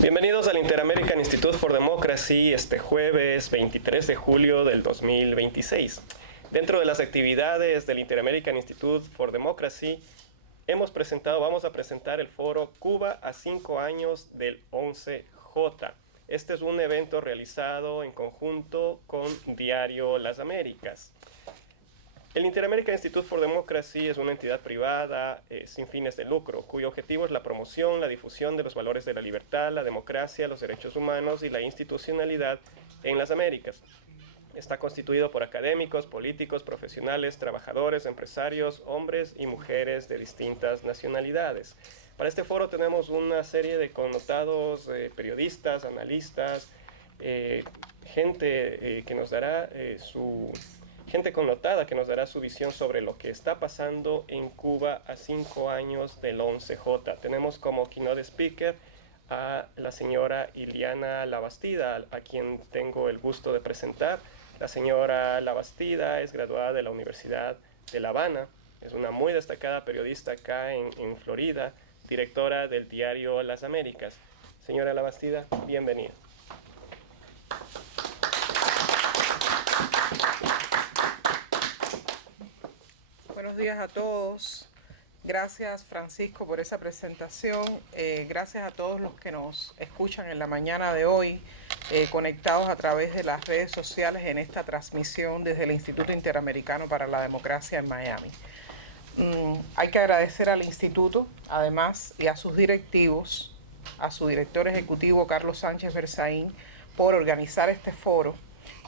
Bienvenidos al Inter-American Institute for Democracy este jueves 23 de julio del 2026. Dentro de las actividades del Inter-American Institute for Democracy, vamos a presentar el foro Cuba a 5 años del 11J. Este es un evento realizado en conjunto con Diario Las Américas. El Inter-American Institute for Democracy es una entidad privada sin fines de lucro, cuyo objetivo es la promoción, la difusión de los valores de la libertad, la democracia, los derechos humanos y la institucionalidad en las Américas. Está constituido por académicos, políticos, profesionales, trabajadores, empresarios, hombres y mujeres de distintas nacionalidades. Para este foro tenemos una serie de connotados periodistas, analistas, gente connotada que nos dará su visión sobre lo que está pasando en Cuba a 5 años del 11J. Tenemos como keynote speaker a la señora Iliana Labastida, a quien tengo el gusto de presentar. La señora Labastida es graduada de la Universidad de La Habana, es una muy destacada periodista acá en Florida, directora del diario Las Américas. Señora Labastida, bienvenida. Buenos días a todos. Gracias, Francisco, por esa presentación. Gracias a todos los que nos escuchan en la mañana de hoy, conectados a través de las redes sociales en esta transmisión desde el Instituto Interamericano para la Democracia en Miami. Hay que agradecer al instituto, además, y a sus directivos, a su director ejecutivo, Carlos Sánchez Berzaín, por organizar este foro,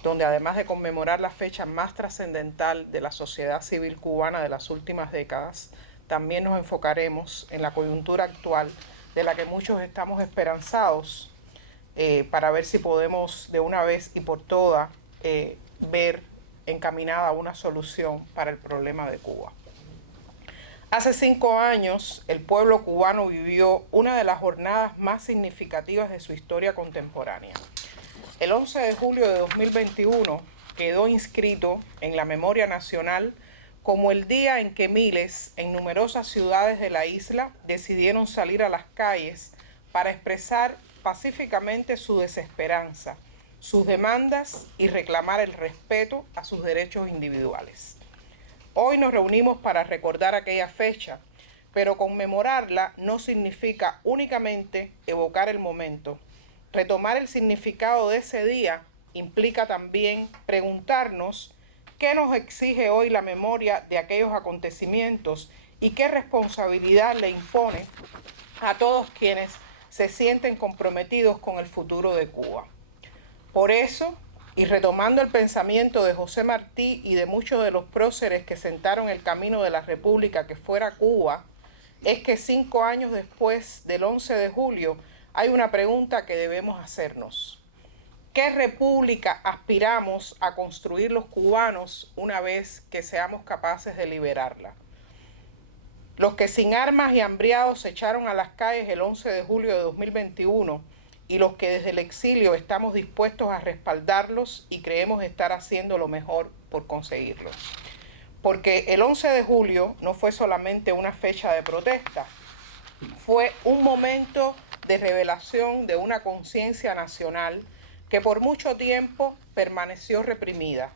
donde además de conmemorar la fecha más trascendental de la sociedad civil cubana de las últimas décadas, también nos enfocaremos en la coyuntura actual de la que muchos estamos esperanzados para ver si podemos de una vez y por todas ver encaminada una solución para el problema de Cuba. Hace 5 años, el pueblo cubano vivió una de las jornadas más significativas de su historia contemporánea. El 11 de julio de 2021 quedó inscrito en la memoria nacional como el día en que miles en numerosas ciudades de la isla decidieron salir a las calles para expresar pacíficamente su desesperanza, sus demandas y reclamar el respeto a sus derechos individuales. Hoy nos reunimos para recordar aquella fecha, pero conmemorarla no significa únicamente evocar el momento. Retomar el significado de ese día implica también preguntarnos qué nos exige hoy la memoria de aquellos acontecimientos y qué responsabilidad le impone a todos quienes se sienten comprometidos con el futuro de Cuba. Por eso, y retomando el pensamiento de José Martí y de muchos de los próceres que sentaron el camino de la República que fuera Cuba, es que 5 años después del 11 de julio hay una pregunta que debemos hacernos. ¿Qué república aspiramos a construir los cubanos una vez que seamos capaces de liberarla? Los que sin armas y hambriados se echaron a las calles el 11 de julio de 2021 y los que desde el exilio estamos dispuestos a respaldarlos y creemos estar haciendo lo mejor por conseguirlo. Porque el 11 de julio no fue solamente una fecha de protesta, fue un momento de revelación de una conciencia nacional que por mucho tiempo permaneció reprimida.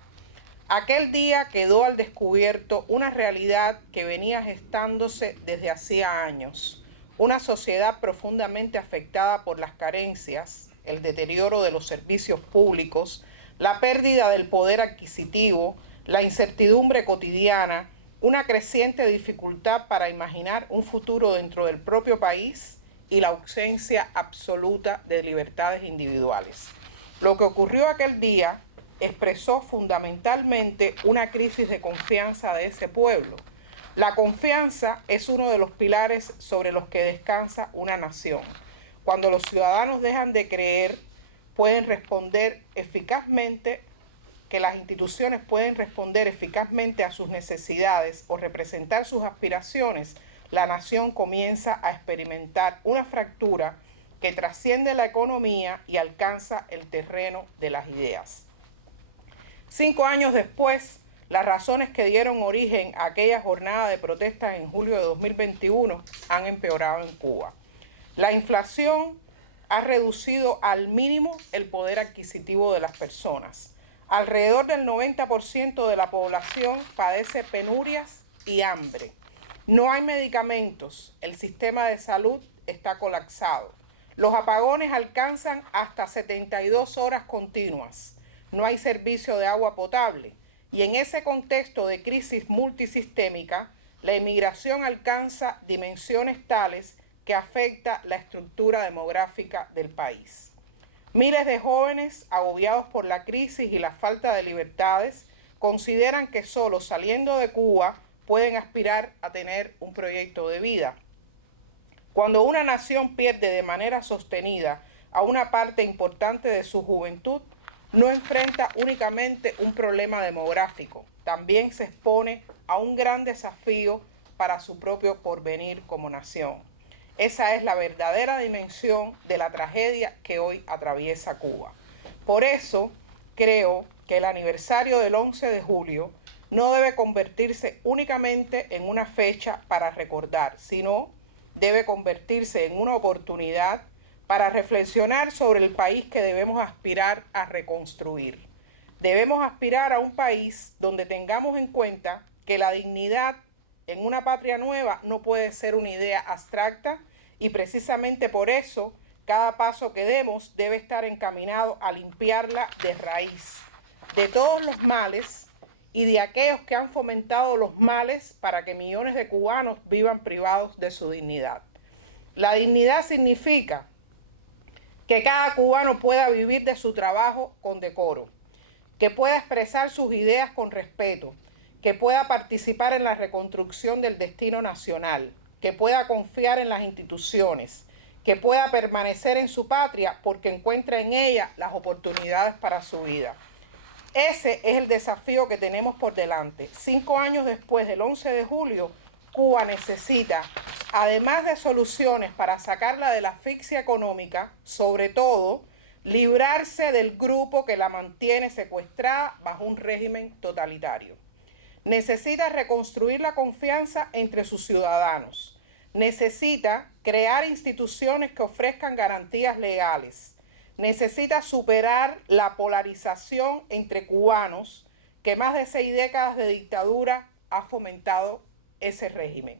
Aquel día quedó al descubierto una realidad que venía gestándose desde hacía años, una sociedad profundamente afectada por las carencias, el deterioro de los servicios públicos, la pérdida del poder adquisitivo, la incertidumbre cotidiana, una creciente dificultad para imaginar un futuro dentro del propio país y la ausencia absoluta de libertades individuales. Lo que ocurrió aquel día expresó fundamentalmente una crisis de confianza de ese pueblo. La confianza es uno de los pilares sobre los que descansa una nación. Cuando los ciudadanos dejan de creer, pueden responder eficazmente, que las instituciones pueden responder eficazmente a sus necesidades o representar sus aspiraciones, la nación comienza a experimentar una fractura que trasciende la economía y alcanza el terreno de las ideas. 5 años después, las razones que dieron origen a aquella jornada de protestas en julio de 2021 han empeorado en Cuba. La inflación ha reducido al mínimo el poder adquisitivo de las personas. Alrededor del 90% de la población padece penurias y hambre. No hay medicamentos, el sistema de salud está colapsado. Los apagones alcanzan hasta 72 horas continuas. No hay servicio de agua potable. Y en ese contexto de crisis multisistémica, la inmigración alcanza dimensiones tales que afecta la estructura demográfica del país. Miles de jóvenes, agobiados por la crisis y la falta de libertades, consideran que solo saliendo de Cuba pueden aspirar a tener un proyecto de vida. Cuando una nación pierde de manera sostenida a una parte importante de su juventud, no enfrenta únicamente un problema demográfico, también se expone a un gran desafío para su propio porvenir como nación. Esa es la verdadera dimensión de la tragedia que hoy atraviesa Cuba. Por eso creo que el aniversario del 11 de julio no debe convertirse únicamente en una fecha para recordar, sino debe convertirse en una oportunidad para reflexionar sobre el país que debemos aspirar a reconstruir. Debemos aspirar a un país donde tengamos en cuenta que la dignidad en una patria nueva no puede ser una idea abstracta y precisamente por eso cada paso que demos debe estar encaminado a limpiarla de raíz, de todos los males y de aquellos que han fomentado los males para que millones de cubanos vivan privados de su dignidad. La dignidad significa que cada cubano pueda vivir de su trabajo con decoro, que pueda expresar sus ideas con respeto, que pueda participar en la reconstrucción del destino nacional, que pueda confiar en las instituciones, que pueda permanecer en su patria porque encuentra en ella las oportunidades para su vida. Ese es el desafío que tenemos por delante. 5 años después del 11 de julio, Cuba necesita, además de soluciones para sacarla de la asfixia económica, sobre todo, librarse del grupo que la mantiene secuestrada bajo un régimen totalitario. Necesita reconstruir la confianza entre sus ciudadanos. Necesita crear instituciones que ofrezcan garantías legales. Necesita superar la polarización entre cubanos que más de 6 décadas de dictadura ha fomentado ese régimen.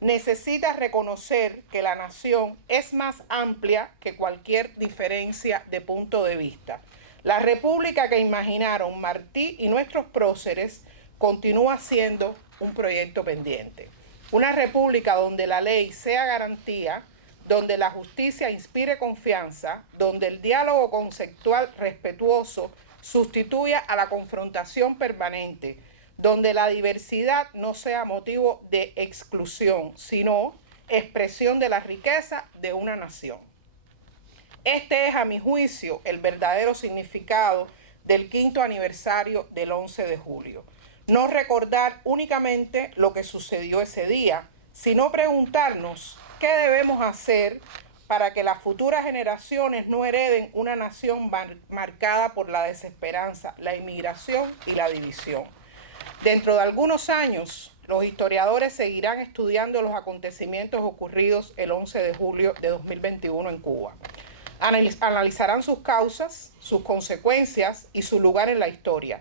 Necesita reconocer que la nación es más amplia que cualquier diferencia de punto de vista. La república que imaginaron Martí y nuestros próceres continúa siendo un proyecto pendiente. Una república donde la ley sea garantía, donde la justicia inspire confianza, donde el diálogo conceptual respetuoso sustituya a la confrontación permanente, donde la diversidad no sea motivo de exclusión, sino expresión de la riqueza de una nación. Este es, a mi juicio, el verdadero significado del 5º aniversario del 11 de julio. No recordar únicamente lo que sucedió ese día, sino preguntarnos qué debemos hacer para que las futuras generaciones no hereden una nación marcada por la desesperanza, la inmigración y la división. Dentro de algunos años, los historiadores seguirán estudiando los acontecimientos ocurridos el 11 de julio de 2021 en Cuba. Analizarán sus causas, sus consecuencias y su lugar en la historia.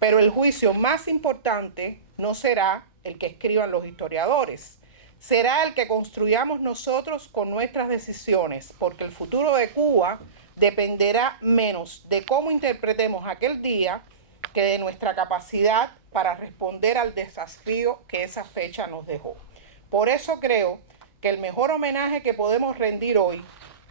Pero el juicio más importante no será el que escriban los historiadores, será el que construyamos nosotros con nuestras decisiones, porque el futuro de Cuba dependerá menos de cómo interpretemos aquel día que de nuestra capacidad para responder al desafío que esa fecha nos dejó. Por eso creo que el mejor homenaje que podemos rendir hoy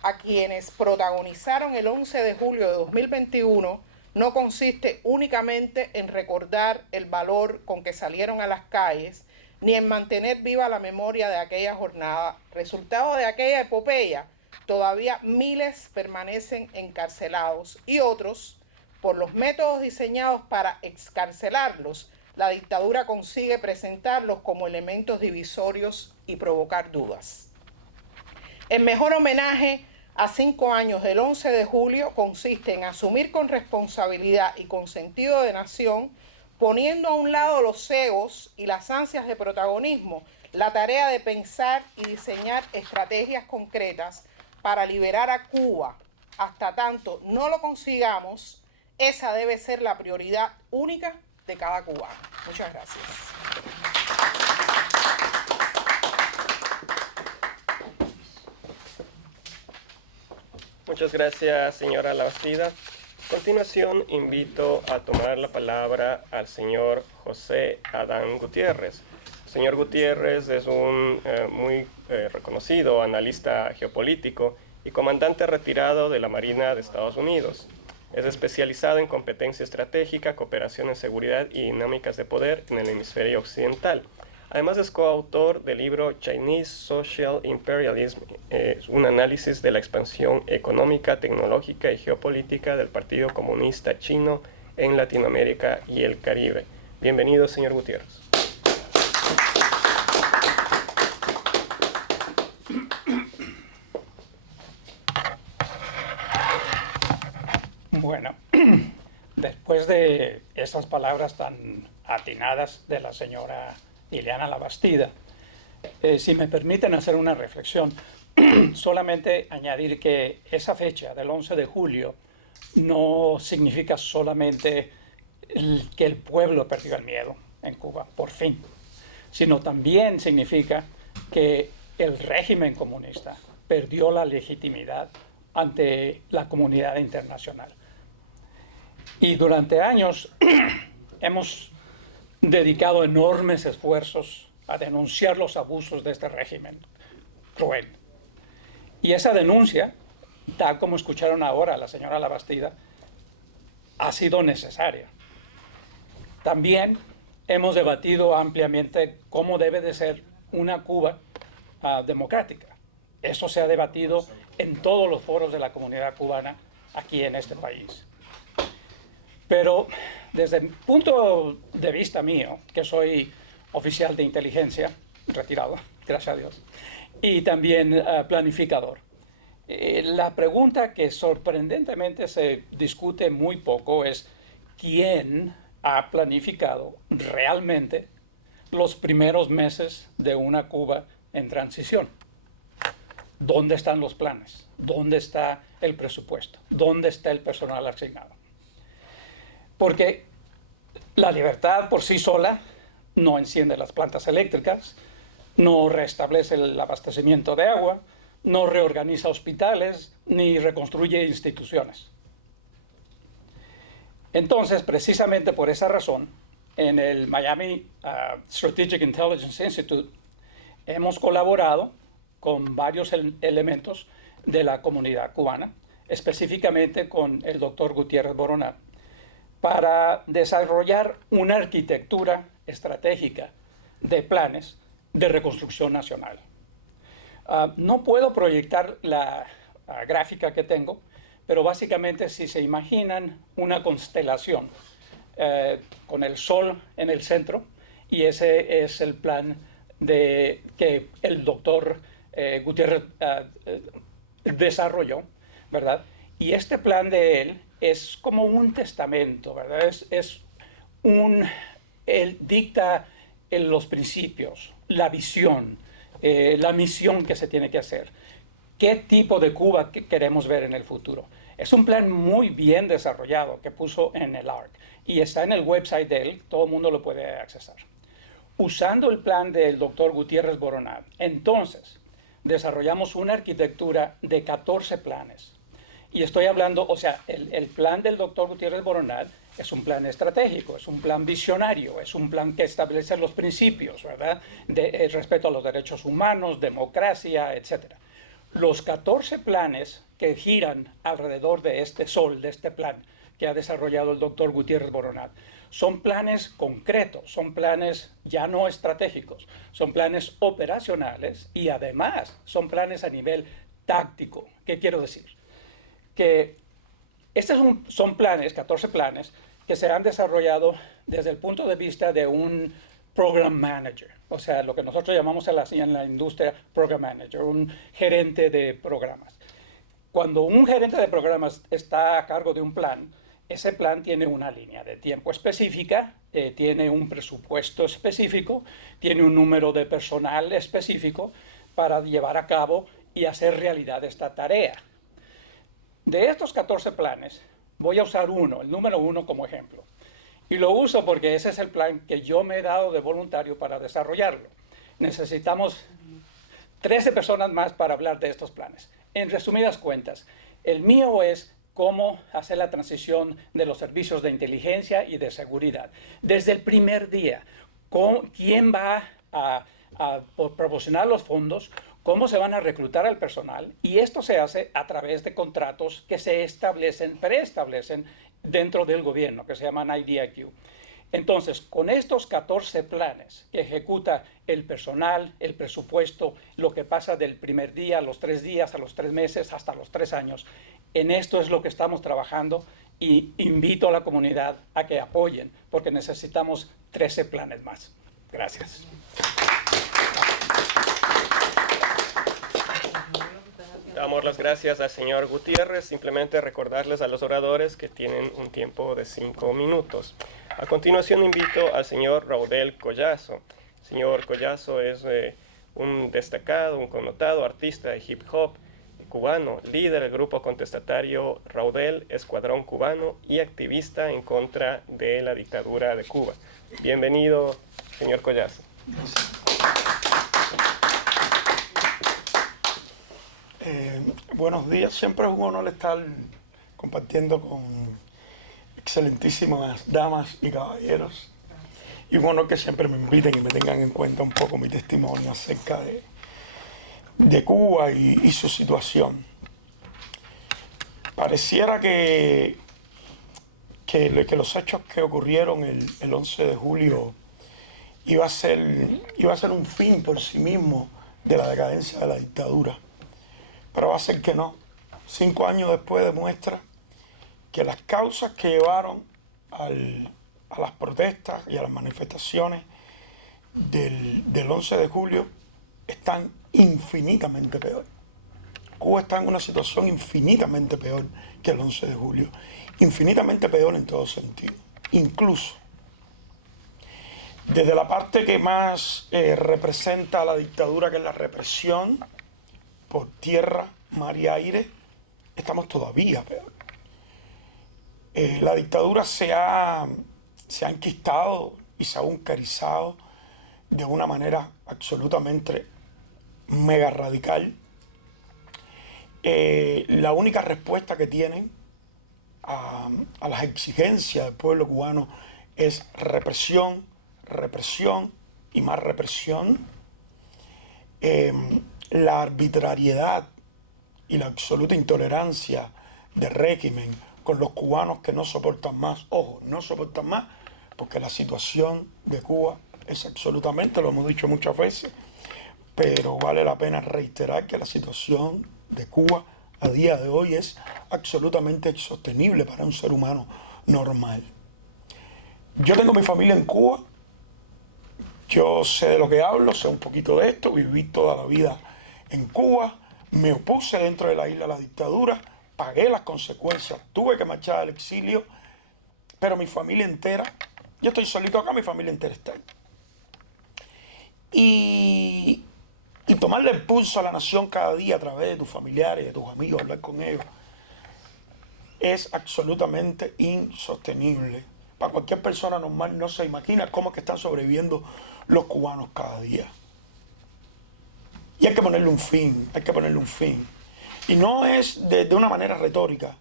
a quienes protagonizaron el 11 de julio de 2021 no consiste únicamente en recordar el valor con que salieron a las calles, ni en mantener viva la memoria de aquella jornada. Resultado de aquella epopeya, todavía miles permanecen encarcelados y otros, por los métodos diseñados para excarcelarlos, la dictadura consigue presentarlos como elementos divisorios y provocar dudas. El mejor homenaje a 5 años del 11 de julio consiste en asumir con responsabilidad y con sentido de nación, poniendo a un lado los egos y las ansias de protagonismo, la tarea de pensar y diseñar estrategias concretas para liberar a Cuba. Hasta tanto no lo consigamos, esa debe ser la prioridad única de cada cubano. Muchas gracias. Muchas gracias, señora Labastida. A continuación, invito a tomar la palabra al señor José Adán Gutiérrez. El señor Gutiérrez es un muy reconocido analista geopolítico y comandante retirado de la Marina de Estados Unidos. Es especializado en competencia estratégica, cooperación en seguridad y dinámicas de poder en el hemisferio occidental. Además es coautor del libro Chinese Social Imperialism, un análisis de la expansión económica, tecnológica y geopolítica del Partido Comunista Chino en Latinoamérica y el Caribe. Bienvenido, señor Gutiérrez. Bueno, después de esas palabras tan atinadas de la señora Ileana Labastida, si me permiten hacer una reflexión, solamente añadir que esa fecha del 11 de julio no significa solamente que el pueblo perdió el miedo en Cuba, por fin, sino también significa que el régimen comunista perdió la legitimidad ante la comunidad internacional. Y durante años hemos dedicado enormes esfuerzos a denunciar los abusos de este régimen cruel. Y esa denuncia, tal como escucharon ahora a la señora Labastida, ha sido necesaria. También hemos debatido ampliamente cómo debe de ser una Cuba democrática. Eso se ha debatido en todos los foros de la comunidad cubana aquí en este país. Pero desde el punto de vista mío, que soy oficial de inteligencia, retirado, gracias a Dios, y también planificador, la pregunta que sorprendentemente se discute muy poco es ¿quién ha planificado realmente los primeros meses de una Cuba en transición? ¿Dónde están los planes? ¿Dónde está el presupuesto? ¿Dónde está el personal asignado? Porque la libertad por sí sola no enciende las plantas eléctricas, no restablece el abastecimiento de agua, no reorganiza hospitales, ni reconstruye instituciones. Entonces, precisamente por esa razón, en el Miami Strategic Intelligence Institute hemos colaborado con varios elementos de la comunidad cubana, específicamente con el doctor Gutiérrez Boronat, para desarrollar una arquitectura estratégica de planes de reconstrucción nacional. No puedo proyectar la gráfica que tengo, pero básicamente si se imaginan una constelación con el Sol en el centro, y ese es el plan que el doctor Gutiérrez desarrolló, ¿verdad? Y este plan de él es como un testamento, ¿verdad? Él dicta los principios, la visión, la misión que se tiene que hacer, qué tipo de Cuba queremos ver en el futuro. Es un plan muy bien desarrollado que puso en el ARC y está en el website de él, todo el mundo lo puede accesar. Usando el plan del doctor Gutiérrez Boronat, entonces desarrollamos una arquitectura de 14 planes. Y estoy hablando, o sea, el plan del doctor Gutiérrez Boronat es un plan estratégico, es un plan visionario, es un plan que establece los principios, ¿verdad? De respeto a los derechos humanos, democracia, etc. Los 14 planes que giran alrededor de este sol, de este plan que ha desarrollado el doctor Gutiérrez Boronat, son planes concretos, son planes ya no estratégicos, son planes operacionales y además son planes a nivel táctico. ¿Qué quiero decir? Que estos son planes, 14 planes, que se han desarrollado desde el punto de vista de un program manager, o sea, lo que nosotros llamamos en la industria program manager, un gerente de programas. Cuando un gerente de programas está a cargo de un plan, ese plan tiene una línea de tiempo específica, tiene un presupuesto específico, tiene un número de personal específico para llevar a cabo y hacer realidad esta tarea. De estos 14 planes, voy a usar el número 1 como ejemplo. Y lo uso porque ese es el plan que yo me he dado de voluntario para desarrollarlo. Necesitamos 13 personas más para hablar de estos planes. En resumidas cuentas, el mío es cómo hacer la transición de los servicios de inteligencia y de seguridad. Desde el primer día, quién va a proporcionar los fondos, cómo se van a reclutar al personal, y esto se hace a través de contratos que se preestablecen dentro del gobierno, que se llaman IDIQ. Entonces, con estos 14 planes que ejecuta el personal, el presupuesto, lo que pasa del primer día a los 3 días, a los 3 meses, hasta los 3 años, en esto es lo que estamos trabajando y invito a la comunidad a que apoyen, porque necesitamos 13 planes más. Gracias. Damos las gracias al señor Gutiérrez. Simplemente recordarles a los oradores que tienen un tiempo de 5 minutos. A continuación invito al señor Raudel Collazo. El señor Collazo es un destacado, un connotado artista de hip hop cubano, líder del grupo contestatario Raudel Escuadrón Cubano y activista en contra de la dictadura de Cuba. Bienvenido, señor Collazo. Buenos días, siempre es un honor estar compartiendo con excelentísimas damas y caballeros, y un honor que siempre me inviten y me tengan en cuenta un poco mi testimonio acerca de Cuba y su situación. Pareciera que los hechos que ocurrieron el 11 de julio iba a ser un fin por sí mismo de la decadencia de la dictadura. Pero va a ser que no. 5 años después demuestra que las causas que llevaron a las protestas y a las manifestaciones del 11 de julio están infinitamente peor. Cuba está en una situación infinitamente peor que el 11 de julio. Infinitamente peor en todo sentido. Incluso, desde la parte que más representa a la dictadura, que es la represión por tierra, mar y aire, estamos todavía peor. La dictadura se ha enquistado y se ha bunkerizado de una manera absolutamente mega radical. La única respuesta que tienen a las exigencias del pueblo cubano es represión, represión y más represión. La arbitrariedad y la absoluta intolerancia del régimen con los cubanos que no soportan más. Ojo, no soportan más porque la situación de Cuba es absolutamente, lo hemos dicho muchas veces, pero vale la pena reiterar que la situación de Cuba a día de hoy es absolutamente insostenible para un ser humano normal. Yo tengo mi familia en Cuba, yo sé de lo que hablo, sé un poquito de esto, viví toda la vida en Cuba, me opuse dentro de la isla a la dictadura, pagué las consecuencias, tuve que marchar al exilio, pero mi familia entera, yo estoy solito acá, mi familia entera está ahí. Y tomarle el pulso a la nación cada día a través de tus familiares, de tus amigos, hablar con ellos, es absolutamente insostenible. Para cualquier persona normal no se imagina cómo es que están sobreviviendo los cubanos cada día. Y hay que ponerle un fin, hay que ponerle un fin. Y no es de una manera retórica,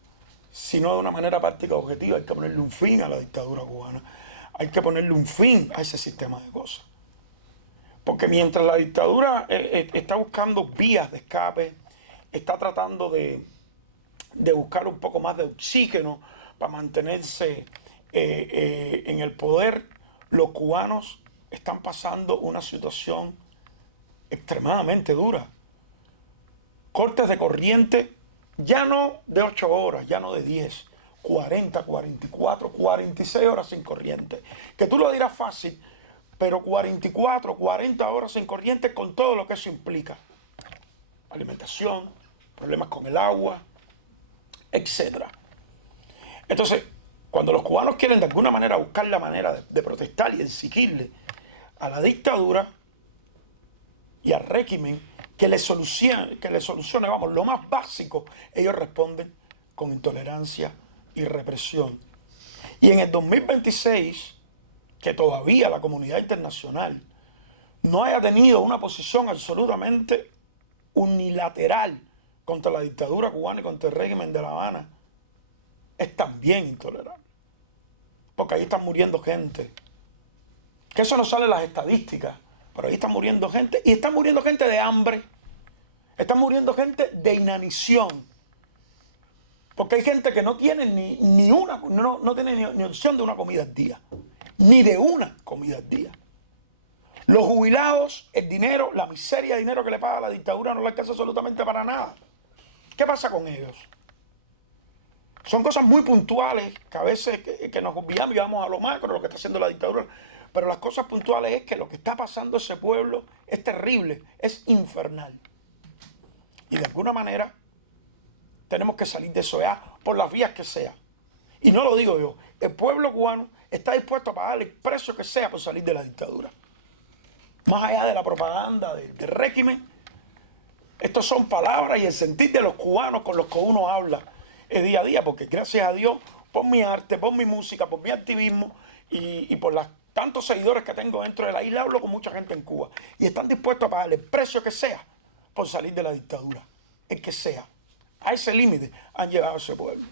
sino de una manera práctica objetiva. Hay que ponerle un fin a la dictadura cubana. Hay que ponerle un fin a ese sistema de cosas. Porque mientras la dictadura está buscando vías de escape, está tratando de buscar un poco más de oxígeno para mantenerse en el poder, los cubanos están pasando una situación extremadamente dura. Cortes de corriente, ya no de 8 horas, ya no de 10, 40, 44, 46 horas sin corriente. Que tú lo dirás fácil, pero 44, 40 horas sin corriente con todo lo que eso implica. Alimentación, problemas con el agua, etc. Entonces, cuando los cubanos quieren de alguna manera buscar la manera de protestar y exigirle a la dictadura y al régimen que le solucione, vamos, lo más básico, ellos responden con intolerancia y represión. Y en el 2026, que todavía la comunidad internacional no haya tenido una posición absolutamente unilateral contra la dictadura cubana y contra el régimen de La Habana, es también intolerable. Porque ahí están muriendo gente. Que eso no sale en las estadísticas, pero ahí están muriendo gente, y están muriendo gente de hambre, están muriendo gente de inanición. Porque hay gente que no tiene no tiene ni opción de una comida al día, ni de una comida al día. Los jubilados, el dinero, la miseria de dinero que le paga la dictadura no le alcanza absolutamente para nada. ¿Qué pasa con ellos? Son cosas muy puntuales que a veces que nos olvidamos y vamos a lo macro, lo que está haciendo la dictadura. Pero las cosas puntuales es que lo que está pasando a ese pueblo es terrible, es infernal. Y de alguna manera tenemos que salir de eso ya, por las vías que sea. Y no lo digo yo, el pueblo cubano está dispuesto a pagar el precio que sea por salir de la dictadura. Más allá de la propaganda, del régimen, estas son palabras y el sentir de los cubanos con los que uno habla día a día, porque gracias a Dios, por mi arte, por mi música, por mi activismo y por los tantos seguidores que tengo dentro de la isla, hablo con mucha gente en Cuba. Y están dispuestos a pagar el precio que sea por salir de la dictadura. El que sea. A ese límite han llegado a ese pueblo.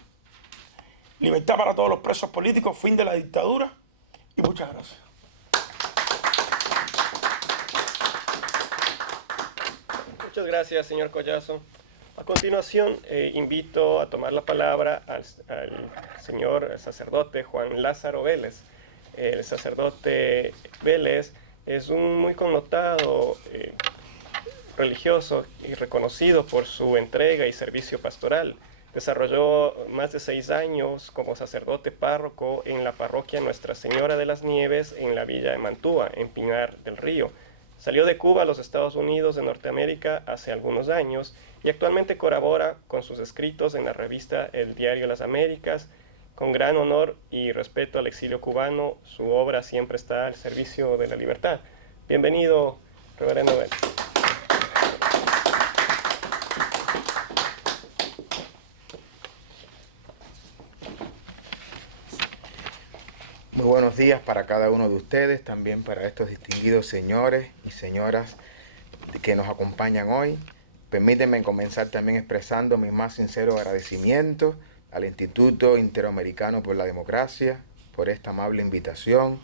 Libertad para todos los presos políticos, fin de la dictadura y muchas gracias. Muchas gracias, señor Collazo. A continuación, invito a tomar la palabra al señor sacerdote Juan Lázaro Vélez. El sacerdote Vélez es un muy connotado religioso y reconocido por su entrega y servicio pastoral. Desarrolló más de 6 años como sacerdote párroco en la parroquia Nuestra Señora de las Nieves en la villa de Mantua, en Pinar del Río. Salió de Cuba a los Estados Unidos de Norteamérica hace algunos años y actualmente colabora con sus escritos en la revista El Diario de las Américas. Con gran honor y respeto al exilio cubano, su obra siempre está al servicio de la libertad. Bienvenido, reverendo Vélez. Muy buenos días para cada uno de ustedes, también para estos distinguidos señores y señoras que nos acompañan hoy. Permítanme comenzar también expresando mi más sincero agradecimiento al Instituto Interamericano por la Democracia, por esta amable invitación,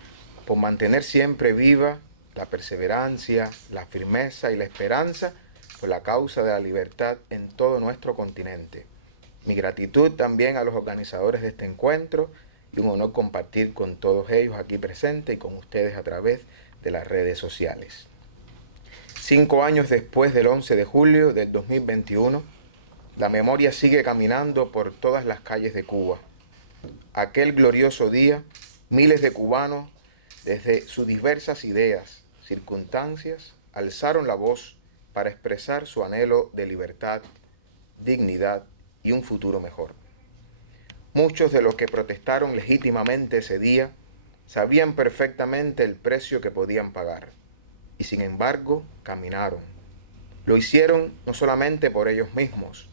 por mantener siempre viva la perseverancia, la firmeza y la esperanza por la causa de la libertad en todo nuestro continente. Mi gratitud también a los organizadores de este encuentro y un honor compartir con todos ellos aquí presentes y con ustedes a través de las redes sociales. 5 años después del 11 de julio del 2021, la memoria sigue caminando por todas las calles de Cuba. Aquel glorioso día, miles de cubanos, desde sus diversas ideas, circunstancias, alzaron la voz para expresar su anhelo de libertad, dignidad y un futuro mejor. Muchos de los que protestaron legítimamente ese día sabían perfectamente el precio que podían pagar y sin embargo caminaron. Lo hicieron no solamente por ellos mismos,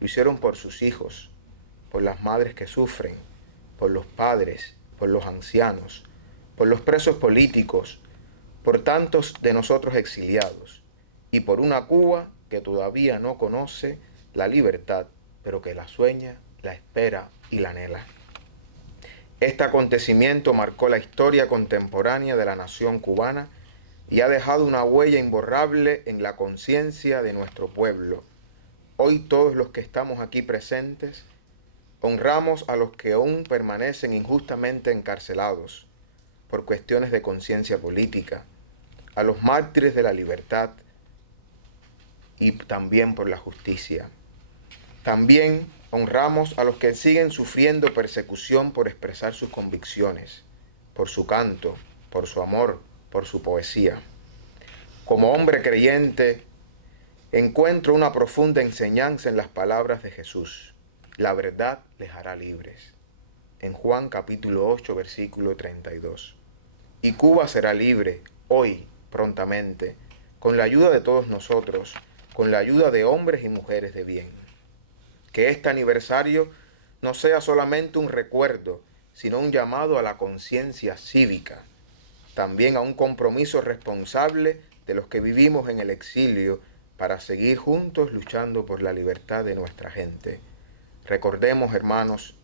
lo hicieron por sus hijos, por las madres que sufren, por los padres, por los ancianos, por los presos políticos, por tantos de nosotros exiliados y por una Cuba que todavía no conoce la libertad, pero que la sueña, la espera y la anhela. Este acontecimiento marcó la historia contemporánea de la nación cubana y ha dejado una huella imborrable en la conciencia de nuestro pueblo. Hoy todos los que estamos aquí presentes honramos a los que aún permanecen injustamente encarcelados por cuestiones de conciencia política, a los mártires de la libertad y también por la justicia. También honramos a los que siguen sufriendo persecución por expresar sus convicciones, por su canto, por su amor, por su poesía. Como hombre creyente, encuentro una profunda enseñanza en las palabras de Jesús. La verdad les hará libres. En Juan capítulo 8, versículo 32. Y Cuba será libre, hoy, prontamente, con la ayuda de todos nosotros, con la ayuda de hombres y mujeres de bien. Que este aniversario no sea solamente un recuerdo, sino un llamado a la conciencia cívica, también a un compromiso responsable de los que vivimos en el exilio para seguir juntos luchando por la libertad de nuestra gente. Recordemos, hermanos,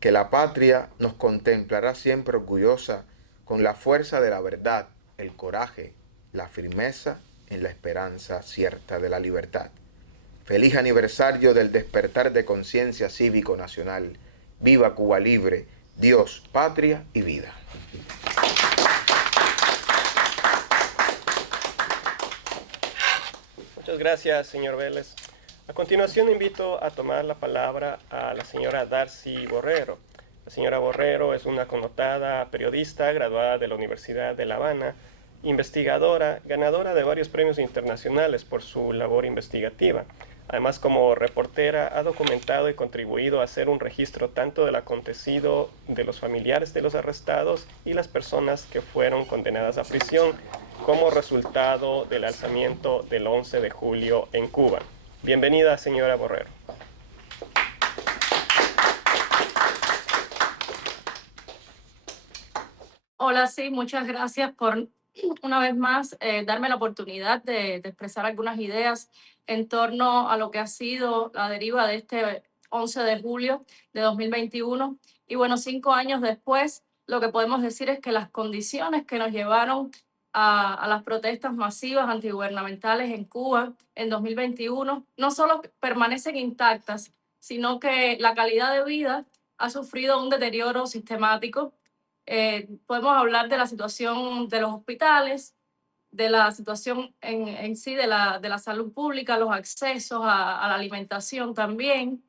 que la patria nos contemplará siempre orgullosa con la fuerza de la verdad, el coraje, la firmeza en la esperanza cierta de la libertad. Feliz aniversario del despertar de conciencia cívico nacional. Viva Cuba libre, Dios, patria y vida. Muchas gracias, señor Vélez. A continuación invito a tomar la palabra a la señora Darcy Borrero. La señora Borrero es una connotada periodista graduada de la Universidad de La Habana, investigadora, ganadora de varios premios internacionales por su labor investigativa. Además, como reportera, ha documentado y contribuido a hacer un registro tanto del acontecido de los familiares de los arrestados y las personas que fueron condenadas a prisión como resultado del alzamiento del 11 de julio en Cuba. Bienvenida, señora Borrero. Hola, sí, muchas gracias por una vez más darme la oportunidad de expresar algunas ideas en torno a lo que ha sido la deriva de este 11 de julio de 2021. Y bueno, 5 años después, lo que podemos decir es que las condiciones que nos llevaron a las protestas masivas antigubernamentales en Cuba en 2021 no solo permanecen intactas, sino que la calidad de vida ha sufrido un deterioro sistemático. Podemos hablar de la situación de los hospitales, de la situación en sí de la salud pública, los accesos a la alimentación también.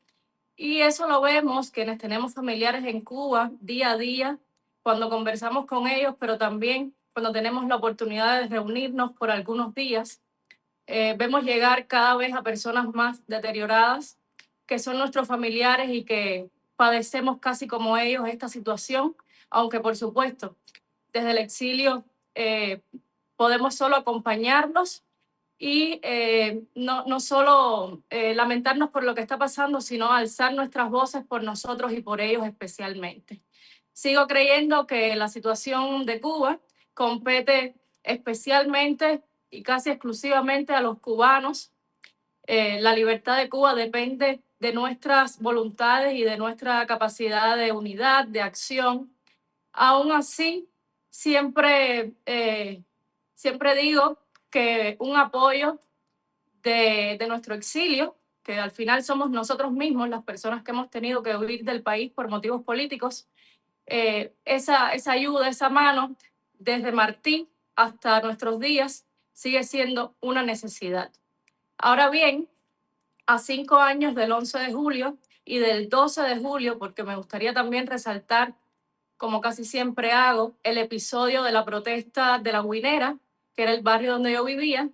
Y eso lo vemos quienes tenemos familiares en Cuba día a día, cuando conversamos con ellos, pero también cuando tenemos la oportunidad de reunirnos por algunos días. Vemos llegar cada vez a personas más deterioradas, que son nuestros familiares y que padecemos casi como ellos esta situación, aunque por supuesto desde el exilio podemos solo acompañarlos y no solo lamentarnos por lo que está pasando, sino alzar nuestras voces por nosotros y por ellos especialmente. Sigo creyendo que la situación de Cuba compete especialmente y casi exclusivamente a los cubanos. La libertad de Cuba depende de nuestras voluntades y de nuestra capacidad de unidad, de acción. Aún así, siempre digo que un apoyo de nuestro exilio, que al final somos nosotros mismos las personas que hemos tenido que huir del país por motivos políticos, esa ayuda, esa mano, desde Martí hasta nuestros días, sigue siendo una necesidad. Ahora bien, a 5 años del 11 de julio y del 12 de julio, porque me gustaría también resaltar, como casi siempre hago, el episodio de la protesta de La Guinera, que era el barrio donde yo vivía,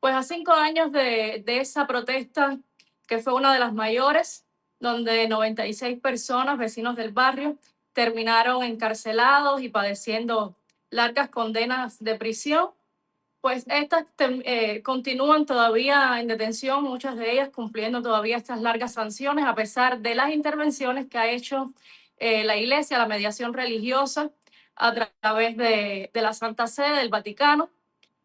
pues a 5 años de esa protesta, que fue una de las mayores, donde 96 personas, vecinos del barrio, terminaron encarcelados y padeciendo largas condenas de prisión, pues estas continúan todavía en detención, muchas de ellas cumpliendo todavía estas largas sanciones, a pesar de las intervenciones que ha hecho la Iglesia, la mediación religiosa, a través de la Santa Sede, del Vaticano.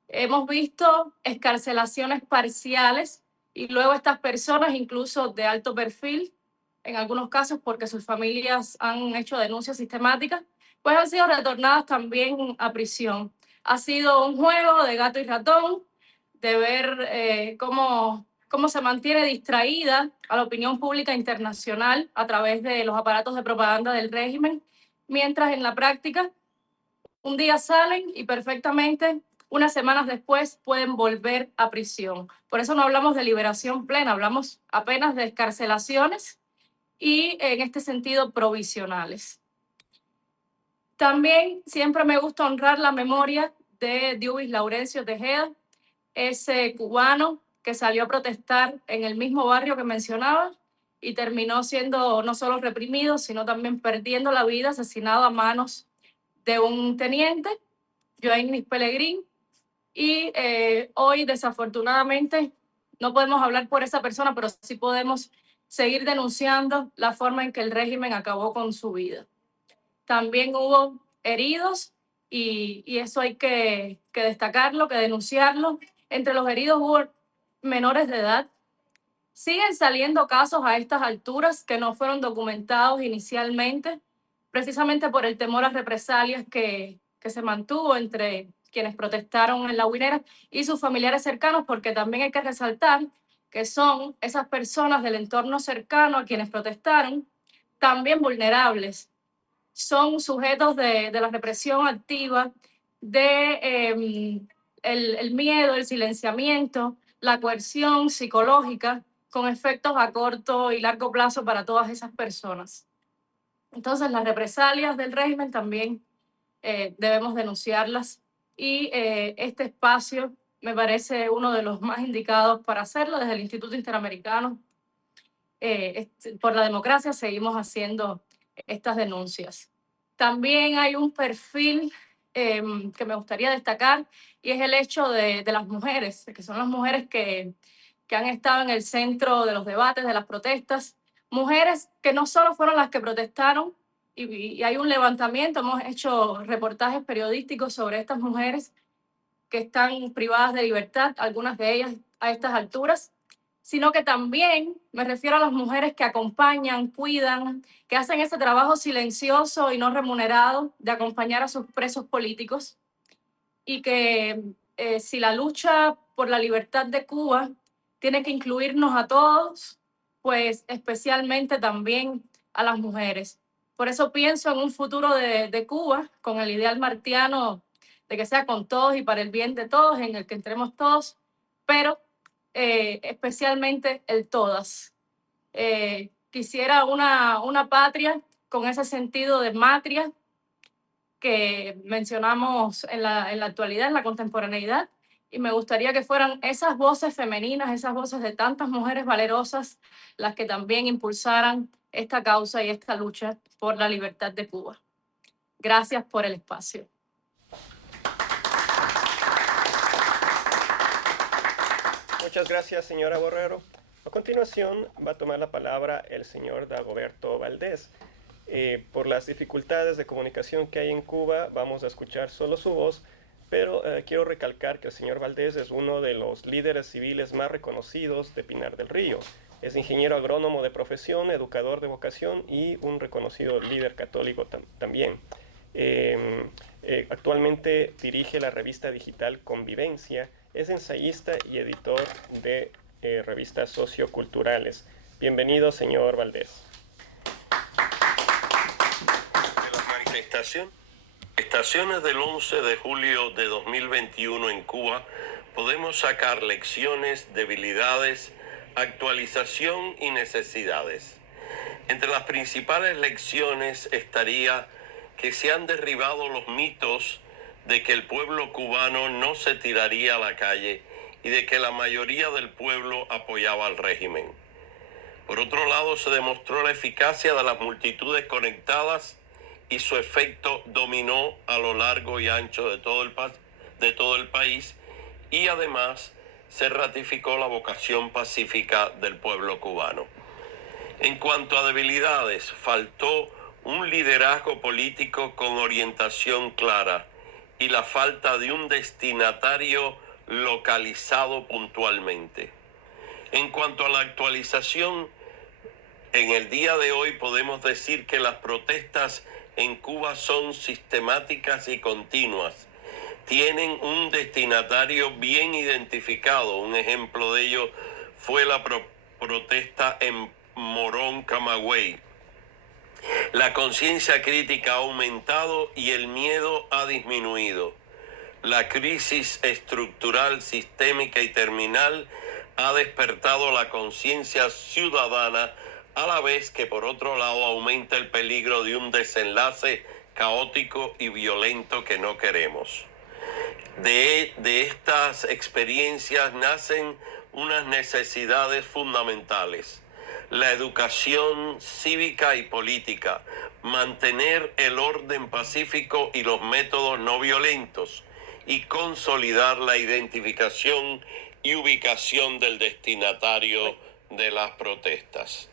Hemos visto excarcelaciones parciales y luego estas personas, incluso de alto perfil, en algunos casos porque sus familias han hecho denuncias sistemáticas, pues han sido retornadas también a prisión. Ha sido un juego de gato y ratón, de ver cómo se mantiene distraída a la opinión pública internacional a través de los aparatos de propaganda del régimen, mientras en la práctica un día salen y perfectamente unas semanas después pueden volver a prisión. Por eso no hablamos de liberación plena, hablamos apenas de excarcelaciones y en este sentido provisionales. También siempre me gusta honrar la memoria de Diubis Laurencio Tejeda, ese cubano que salió a protestar en el mismo barrio que mencionaba y terminó siendo no solo reprimido, sino también perdiendo la vida, asesinado a manos de un teniente, Joaquín Pelegrín. Y hoy, desafortunadamente, no podemos hablar por esa persona, pero sí podemos seguir denunciando la forma en que el régimen acabó con su vida. También hubo heridos y eso hay que destacarlo, que denunciarlo. Entre los heridos hubo menores de edad. Siguen saliendo casos a estas alturas que no fueron documentados inicialmente, precisamente por el temor a represalias que se mantuvo entre quienes protestaron en La Guinera y sus familiares cercanos, porque también hay que resaltar que son esas personas del entorno cercano a quienes protestaron también vulnerables. Son sujetos de la represión activa, de el miedo, el silenciamiento, la coerción psicológica, con efectos a corto y largo plazo para todas esas personas. Entonces, las represalias del régimen también debemos denunciarlas y este espacio me parece uno de los más indicados para hacerlo. Desde el Instituto Interamericano por la Democracia seguimos haciendo estas denuncias. También hay un perfil que me gustaría destacar y es el hecho de las mujeres, que son las mujeres que han estado en el centro de los debates, de las protestas, mujeres que no solo fueron las que protestaron, y hay un levantamiento, hemos hecho reportajes periodísticos sobre estas mujeres que están privadas de libertad, algunas de ellas a estas alturas, sino que también me refiero a las mujeres que acompañan, cuidan, que hacen ese trabajo silencioso y no remunerado de acompañar a sus presos políticos, y que si la lucha por la libertad de Cuba tiene que incluirnos a todos, pues especialmente también a las mujeres. Por eso pienso en un futuro de Cuba con el ideal martiano de que sea con todos y para el bien de todos, en el que entremos todos, pero especialmente el todas. Quisiera una patria con ese sentido de matria que mencionamos en la actualidad, en la contemporaneidad, y me gustaría que fueran esas voces femeninas, esas voces de tantas mujeres valerosas, las que también impulsaran esta causa y esta lucha por la libertad de Cuba. Gracias por el espacio. Muchas gracias, señora Borrero. A continuación va a tomar la palabra el señor Dagoberto Valdés. Por las dificultades de comunicación que hay en Cuba, vamos a escuchar solo su voz, pero quiero recalcar que el señor Valdés es uno de los líderes civiles más reconocidos de Pinar del Río. Es ingeniero agrónomo de profesión, educador de vocación y un reconocido líder católico también. Actualmente dirige la revista digital Convivencia, es ensayista y editor de revistas socioculturales. Bienvenido, señor Valdés. Manifestaciones del 11 de julio de 2021 en Cuba, podemos sacar lecciones, debilidades, actualización y necesidades. Entre las principales lecciones estaría que se han derribado los mitos de que el pueblo cubano no se tiraría a la calle y de que la mayoría del pueblo apoyaba al régimen. Por otro lado, se demostró la eficacia de las multitudes conectadas y su efecto dominó a lo largo y ancho de todo el país, y además se ratificó la vocación pacífica del pueblo cubano. En cuanto a debilidades, faltó un liderazgo político con orientación clara y la falta de un destinatario localizado puntualmente. En cuanto a la actualización, en el día de hoy podemos decir que las protestas en Cuba son sistemáticas y continuas. Tienen un destinatario bien identificado. Un ejemplo de ello fue la protesta en Morón, Camagüey. La conciencia crítica ha aumentado y el miedo ha disminuido. La crisis estructural, sistémica y terminal ha despertado la conciencia ciudadana, a la vez que por otro lado aumenta el peligro de un desenlace caótico y violento que no queremos. De estas experiencias nacen unas necesidades fundamentales: la educación cívica y política, mantener el orden pacífico y los métodos no violentos, y consolidar la identificación y ubicación del destinatario de las protestas.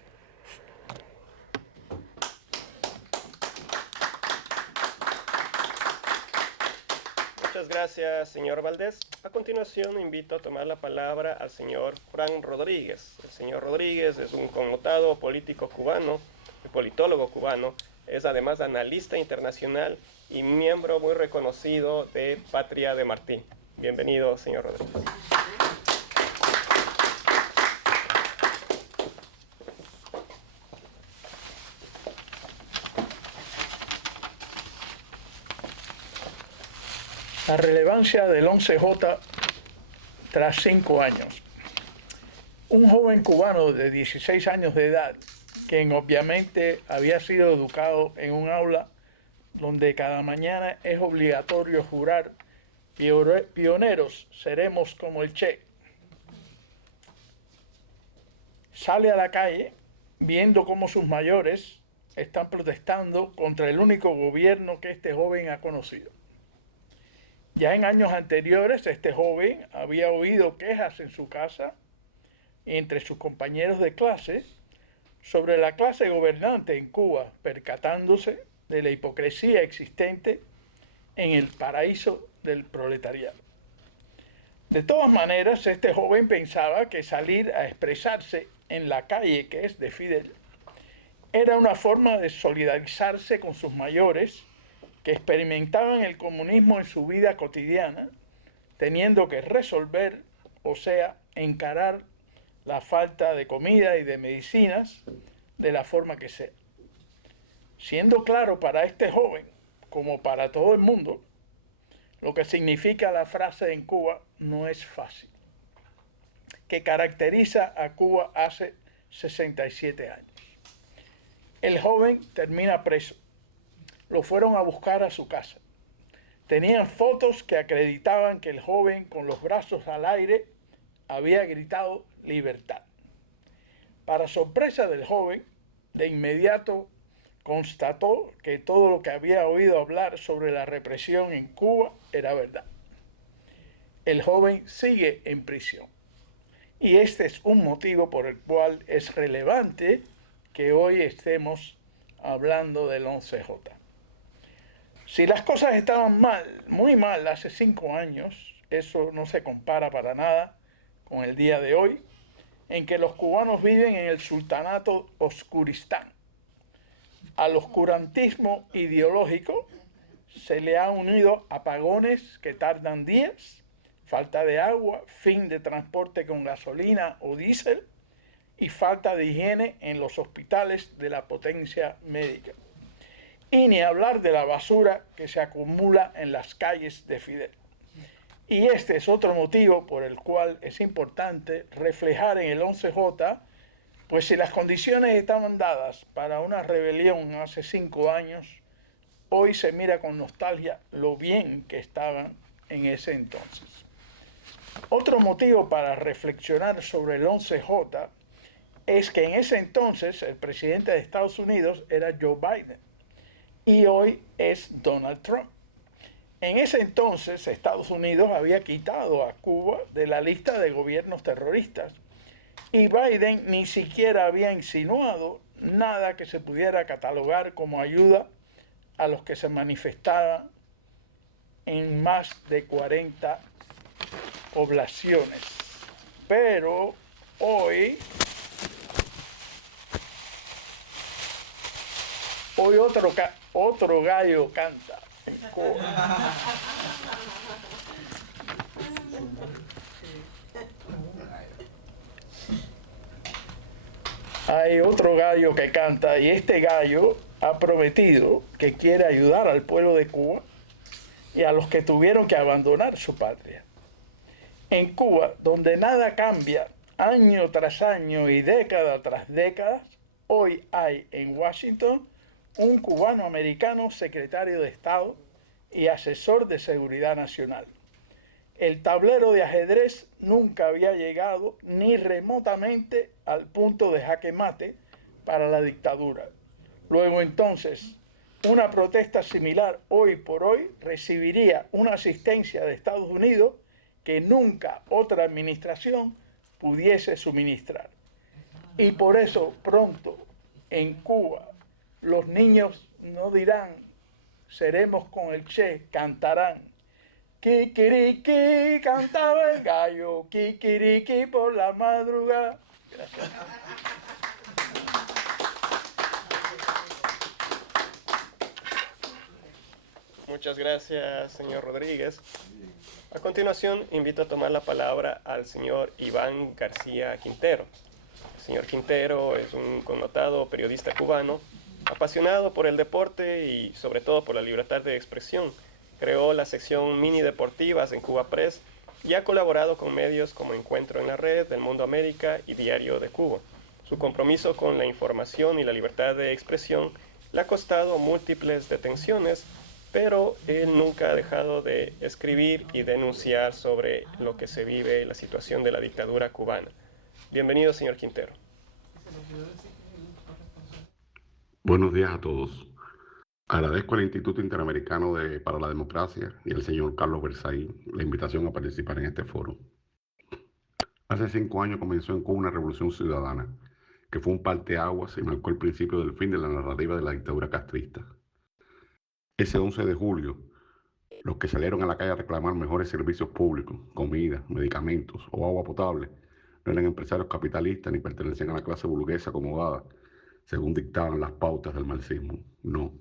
Muchas gracias, señor Valdés. A continuación, invito a tomar la palabra al señor Fran Rodríguez. El señor Rodríguez es un connotado político cubano, politólogo cubano. Es además analista internacional y miembro muy reconocido de Patria de Martí. Bienvenido, señor Rodríguez. La relevancia del 11J tras 5 años. Un joven cubano de 16 años de edad, quien obviamente había sido educado en un aula donde cada mañana es obligatorio jurar pioneros seremos como el Che, sale a la calle viendo cómo sus mayores están protestando contra el único gobierno que este joven ha conocido. Ya en años anteriores, este joven había oído quejas en su casa entre sus compañeros de clase sobre la clase gobernante en Cuba, percatándose de la hipocresía existente en el paraíso del proletariado. De todas maneras, este joven pensaba que salir a expresarse en la calle, que es de Fidel, era una forma de solidarizarse con sus mayores que experimentaban el comunismo en su vida cotidiana, teniendo que resolver, o sea, encarar la falta de comida y de medicinas de la forma que sea. Siendo claro para este joven, como para todo el mundo, lo que significa la frase en Cuba no es fácil, que caracteriza a Cuba hace 67 años. El joven termina preso. Lo fueron a buscar a su casa. Tenían fotos que acreditaban que el joven, con los brazos al aire, había gritado libertad. Para sorpresa del joven, de inmediato constató que todo lo que había oído hablar sobre la represión en Cuba era verdad. El joven sigue en prisión. Y este es un motivo por el cual es relevante que hoy estemos hablando del 11J. Si las cosas estaban mal, muy mal, hace 5 años, eso no se compara para nada con el día de hoy, en que los cubanos viven en el sultanato oscuristán. Al oscurantismo ideológico se le han unido apagones que tardan días, falta de agua, fin de transporte con gasolina o diésel y falta de higiene en los hospitales de la potencia médica. Y ni hablar de la basura que se acumula en las calles de Fidel. Y este es otro motivo por el cual es importante reflejar en el 11J, pues si las condiciones estaban dadas para una rebelión hace 5 años, hoy se mira con nostalgia lo bien que estaban en ese entonces. Otro motivo para reflexionar sobre el 11J es que en ese entonces el presidente de Estados Unidos era Joe Biden y hoy es Donald Trump. En ese entonces Estados Unidos había quitado a Cuba de la lista de gobiernos terroristas y Biden ni siquiera había insinuado nada que se pudiera catalogar como ayuda a los que se manifestaban en más de 40 poblaciones. Pero hoy otro gallo canta en Cuba. Hay otro gallo que canta y este gallo ha prometido que quiere ayudar al pueblo de Cuba y a los que tuvieron que abandonar su patria. En Cuba, donde nada cambia año tras año y década tras década, hoy hay en Washington un cubano-americano secretario de Estado y asesor de seguridad nacional. El tablero de ajedrez nunca había llegado ni remotamente al punto de jaque mate para la dictadura. Luego entonces, una protesta similar hoy por hoy recibiría una asistencia de Estados Unidos que nunca otra administración pudiese suministrar. Y por eso pronto en Cuba los niños no dirán seremos con el Che, cantarán kikiriki, cantaba el gallo, kikiriki por la madrugada. Gracias. Muchas gracias, señor Rodríguez. A continuación, invito a tomar la palabra al señor Iván García Quintero. El señor Quintero es un connotado periodista cubano, apasionado por el deporte y sobre todo por la libertad de expresión. Creó la sección Mini Deportivas en Cuba Press y ha colaborado con medios como Encuentro en la Red, El Mundo América y Diario de Cuba. Su compromiso con la información y la libertad de expresión le ha costado múltiples detenciones, pero él nunca ha dejado de escribir y denunciar sobre lo que se vive, la situación de la dictadura cubana. Bienvenido, señor Quintero. Buenos días a todos. Agradezco al Instituto Interamericano para la Democracia y al señor Carlos Versailles la invitación a participar en este foro. Hace 5 años comenzó en Cuba una revolución ciudadana, que fue un parteaguas y marcó el principio del fin de la narrativa de la dictadura castrista. Ese 11 de julio, los que salieron a la calle a reclamar mejores servicios públicos, comida, medicamentos o agua potable, no eran empresarios capitalistas ni pertenecían a la clase burguesa acomodada, según dictaban las pautas del marxismo. No,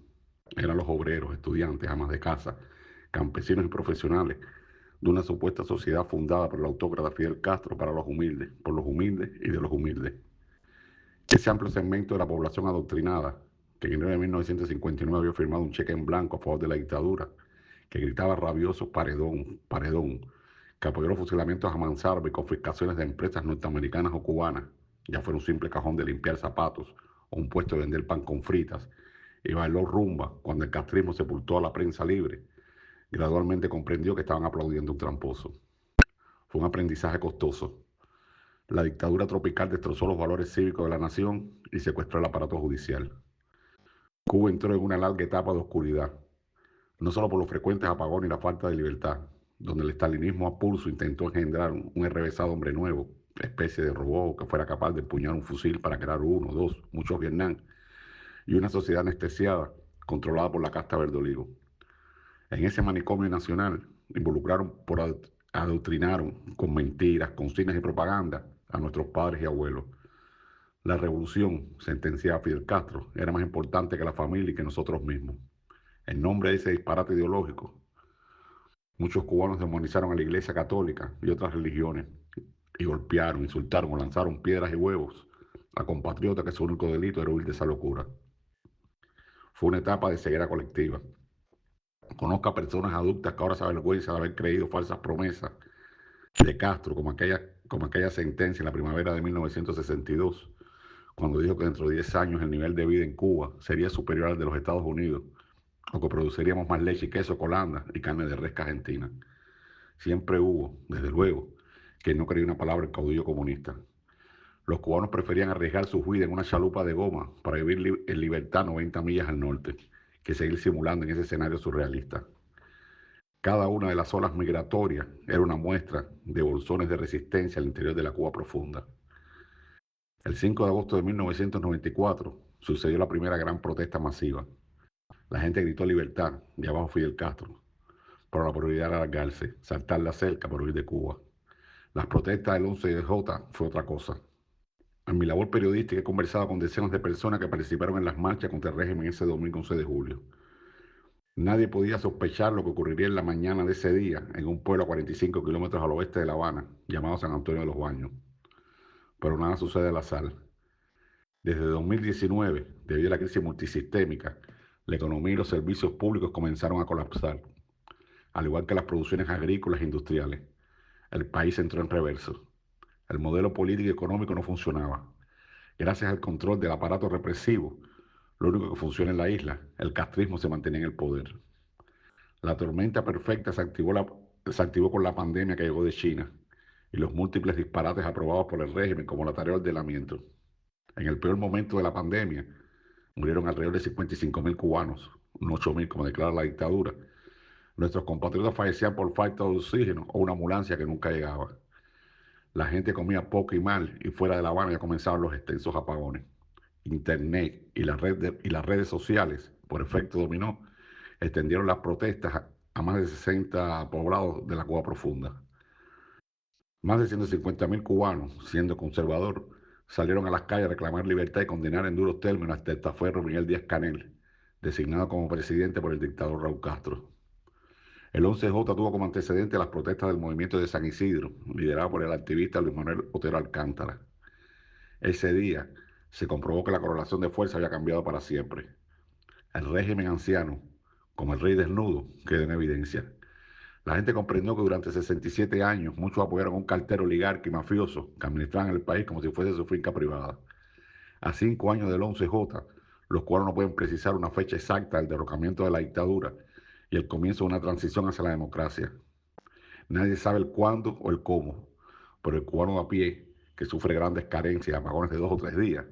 eran los obreros, estudiantes, amas de casa, campesinos y profesionales de una supuesta sociedad fundada por el autócrata Fidel Castro para los humildes, por los humildes y de los humildes. Ese amplio segmento de la población adoctrinada, que en enero de 1959 había firmado un cheque en blanco a favor de la dictadura, que gritaba rabioso paredón, paredón, que apoyó los fusilamientos a mansalva y confiscaciones de empresas norteamericanas o cubanas, ya fuera un simple cajón de limpiar zapatos o un puesto de vender pan con fritas, y bailó rumba cuando el castrismo sepultó a la prensa libre, gradualmente comprendió que estaban aplaudiendo un tramposo. Fue un aprendizaje costoso. La dictadura tropical destrozó los valores cívicos de la nación y secuestró el aparato judicial. Cuba entró en una larga etapa de oscuridad, no solo por los frecuentes apagones y la falta de libertad, donde el estalinismo a pulso intentó engendrar un enrevesado hombre nuevo, especie de robot que fuera capaz de empuñar un fusil para crear uno, dos, muchos Vietnam, y una sociedad anestesiada, controlada por la casta verde olivo. En ese manicomio nacional, adoctrinaron con mentiras, consignas y propaganda a nuestros padres y abuelos. La revolución, sentenciaba Fidel Castro, era más importante que la familia y que nosotros mismos. En nombre de ese disparate ideológico, muchos cubanos demonizaron a la Iglesia Católica y otras religiones y golpearon, insultaron o lanzaron piedras y huevos a compatriotas que su único delito era huir de esa locura. Fue una etapa de ceguera colectiva. Conozco a personas adultas que ahora se avergüenzan de haber creído falsas promesas de Castro, como aquella sentencia en la primavera de 1962, cuando dijo que dentro de 10 años el nivel de vida en Cuba sería superior al de los Estados Unidos, o que produciríamos más leche y queso colanda y carne de res que Argentina. Siempre hubo, desde luego, quien no creía una palabra el caudillo comunista. Los cubanos preferían arriesgar su vida en una chalupa de goma para vivir en libertad 90 millas al norte, que seguir simulando en ese escenario surrealista. Cada una de las olas migratorias era una muestra de bolsones de resistencia al interior de la Cuba profunda. El 5 de agosto de 1994 sucedió la primera gran protesta masiva. La gente gritó libertad, y abajo Fidel Castro, pero la prioridad era largarse, saltar la cerca para huir de Cuba. Las protestas del 11J fue otra cosa. En mi labor periodística he conversado con decenas de personas que participaron en las marchas contra el régimen ese domingo 11 de julio. Nadie podía sospechar lo que ocurriría en la mañana de ese día en un pueblo a 45 kilómetros al oeste de La Habana, llamado San Antonio de los Baños. Pero nada sucede al azar. Desde 2019, debido a la crisis multisistémica, la economía y los servicios públicos comenzaron a colapsar, al igual que las producciones agrícolas e industriales. El país entró en reverso. El modelo político y económico no funcionaba. Gracias al control del aparato represivo, lo único que funciona en la isla, el castrismo se mantenía en el poder. La tormenta perfecta se activó con la pandemia que llegó de China y los múltiples disparates aprobados por el régimen como la tarea de ordenamiento. En el peor momento de la pandemia, murieron alrededor de 55.000 cubanos, no 8.000 como declara la dictadura, Nuestros compatriotas fallecían por falta de oxígeno o una ambulancia que nunca llegaba. La gente comía poco y mal y fuera de La Habana ya comenzaban los extensos apagones. Internet y las redes sociales, por efecto dominó, extendieron las protestas a más de 60 poblados de la Cuba profunda. Más de 150.000 cubanos, siendo conservador, salieron a las calles a reclamar libertad y condenar en duros términos al testaferro Miguel Díaz-Canel, designado como presidente por el dictador Raúl Castro. El 11J tuvo como antecedente las protestas del movimiento de San Isidro, liderado por el activista Luis Manuel Otero Alcántara. Ese día se comprobó que la correlación de fuerza había cambiado para siempre. El régimen anciano, como el rey desnudo, quedó en evidencia. La gente comprendió que durante 67 años muchos apoyaron a un cartero oligarca y mafioso que administraban el país como si fuese su finca privada. A 5 años del 11J, los cubanos no pueden precisar una fecha exacta del derrocamiento de la dictadura y el comienzo de una transición hacia la democracia. Nadie sabe el cuándo o el cómo, pero el cubano a pie, que sufre grandes carencias, apagones de 2 o 3 días,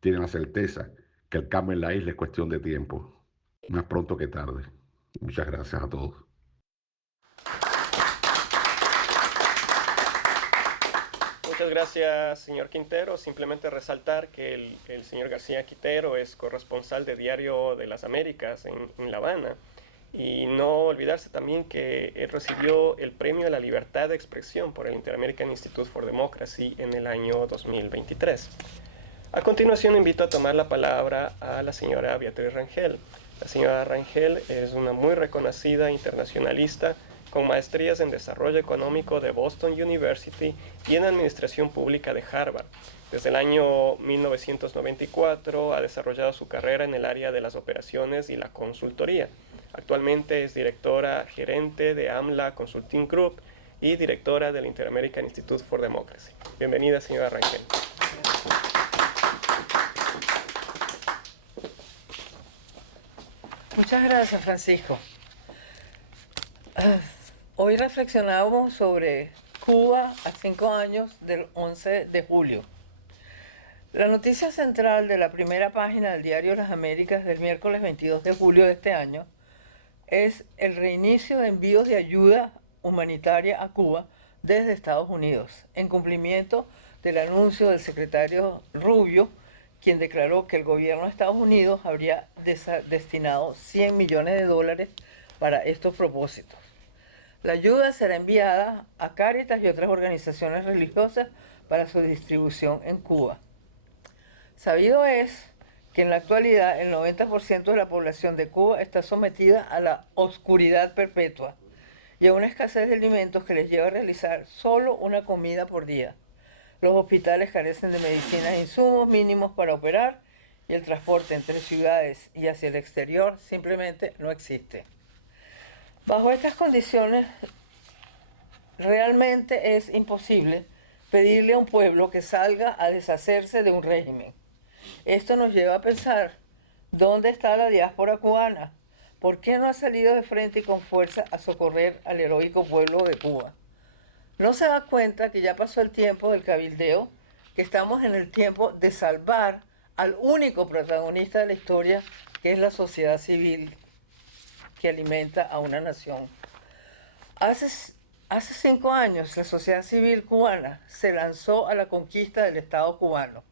tiene la certeza que el cambio en la isla es cuestión de tiempo, más pronto que tarde. Muchas gracias a todos. Muchas gracias, señor Quintero. Simplemente resaltar que el señor García Quintero es corresponsal de Diario de las Américas en La Habana. Y no olvidarse también que él recibió el Premio de la Libertad de Expresión por el Inter-American Institute for Democracy en el año 2023. A continuación invito a tomar la palabra a la señora Beatriz Rangel. La señora Rangel es una muy reconocida internacionalista con maestrías en Desarrollo Económico de Boston University y en Administración Pública de Harvard. Desde el año 1994 ha desarrollado su carrera en el área de las operaciones y la consultoría. Actualmente es directora gerente de AMLA Consulting Group y directora del Inter-American Institute for Democracy. Bienvenida, señora Rangel. Muchas gracias, Francisco. Hoy reflexionamos sobre Cuba a 5 años del 11 de julio. La noticia central de la primera página del Diario de las Américas del miércoles 22 de julio de este año es el reinicio de envíos de ayuda humanitaria a Cuba desde Estados Unidos, en cumplimiento del anuncio del secretario Rubio, quien declaró que el gobierno de Estados Unidos habría destinado $100 millones para estos propósitos. La ayuda será enviada a Cáritas y otras organizaciones religiosas para su distribución en Cuba. Sabido es que en la actualidad el 90% de la población de Cuba está sometida a la oscuridad perpetua y a una escasez de alimentos que les lleva a realizar solo una comida por día. Los hospitales carecen de medicinas e insumos mínimos para operar y el transporte entre ciudades y hacia el exterior simplemente no existe. Bajo estas condiciones, realmente es imposible pedirle a un pueblo que salga a deshacerse de un régimen. Esto nos lleva a pensar, ¿dónde está la diáspora cubana? ¿Por qué no ha salido de frente y con fuerza a socorrer al heroico pueblo de Cuba? ¿No se da cuenta que ya pasó el tiempo del cabildeo? Que estamos en el tiempo de salvar al único protagonista de la historia, que es la sociedad civil que alimenta a una nación. Hace 5 años la sociedad civil cubana se lanzó a la conquista del Estado cubano.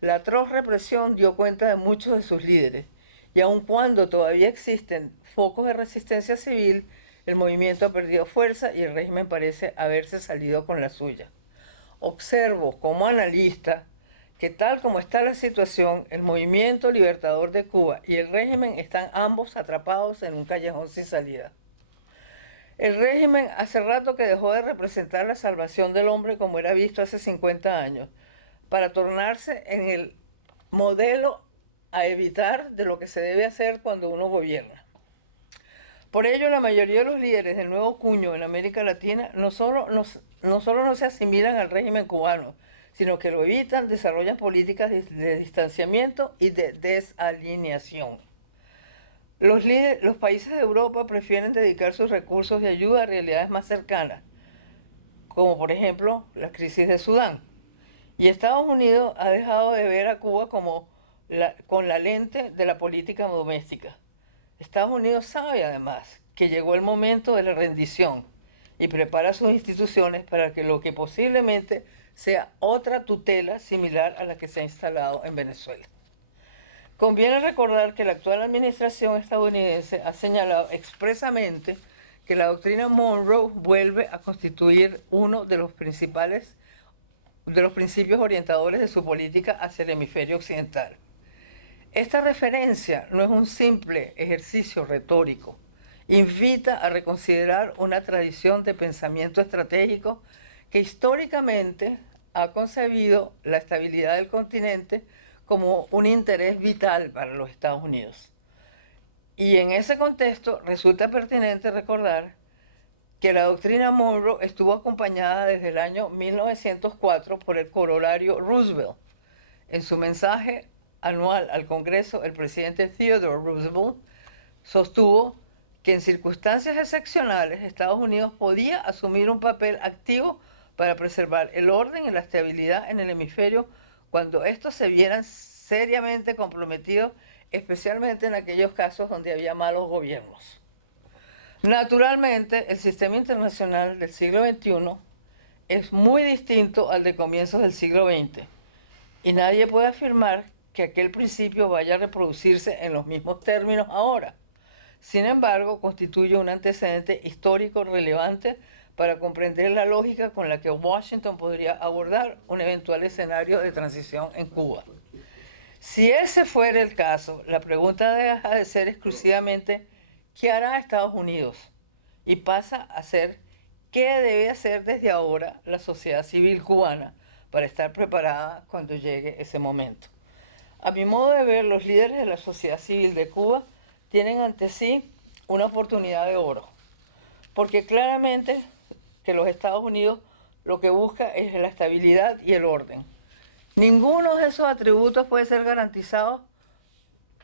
La atroz represión dio cuenta de muchos de sus líderes, y aun cuando todavía existen focos de resistencia civil, el movimiento ha perdido fuerza y el régimen parece haberse salido con la suya. Observo como analista que tal como está la situación, el movimiento libertador de Cuba y el régimen están ambos atrapados en un callejón sin salida. El régimen hace rato que dejó de representar la salvación del hombre como era visto hace 50 años, para tornarse en el modelo a evitar de lo que se debe hacer cuando uno gobierna. Por ello, la mayoría de los líderes del nuevo cuño en América Latina no solo no se asimilan al régimen cubano, sino que lo evitan, desarrollan políticas de distanciamiento y de desalineación. Los países de Europa prefieren dedicar sus recursos de ayuda a realidades más cercanas, como por ejemplo la crisis de Sudán. Y Estados Unidos ha dejado de ver a Cuba con la lente de la política doméstica. Estados Unidos sabe además que llegó el momento de la rendición y prepara sus instituciones para que lo que posiblemente sea otra tutela similar a la que se ha instalado en Venezuela. Conviene recordar que la actual administración estadounidense ha señalado expresamente que la doctrina Monroe vuelve a constituir uno de los principios orientadores de su política hacia el hemisferio occidental. Esta referencia no es un simple ejercicio retórico, invita a reconsiderar una tradición de pensamiento estratégico que históricamente ha concebido la estabilidad del continente como un interés vital para los Estados Unidos. Y en ese contexto resulta pertinente recordar que la doctrina Monroe estuvo acompañada desde el año 1904 por el corolario Roosevelt. En su mensaje anual al Congreso, el presidente Theodore Roosevelt sostuvo que en circunstancias excepcionales Estados Unidos podía asumir un papel activo para preservar el orden y la estabilidad en el hemisferio cuando estos se vieran seriamente comprometidos, especialmente en aquellos casos donde había malos gobiernos. Naturalmente, el sistema internacional del siglo XXI es muy distinto al de comienzos del siglo XX y nadie puede afirmar que aquel principio vaya a reproducirse en los mismos términos ahora. Sin embargo, constituye un antecedente histórico relevante para comprender la lógica con la que Washington podría abordar un eventual escenario de transición en Cuba. Si ese fuera el caso, la pregunta deja de ser exclusivamente ¿qué hará Estados Unidos? Y pasa a ser ¿qué debe hacer desde ahora la sociedad civil cubana para estar preparada cuando llegue ese momento? A mi modo de ver, los líderes de la sociedad civil de Cuba tienen ante sí una oportunidad de oro, porque claramente que los Estados Unidos lo que busca es la estabilidad y el orden. Ninguno de esos atributos puede ser garantizado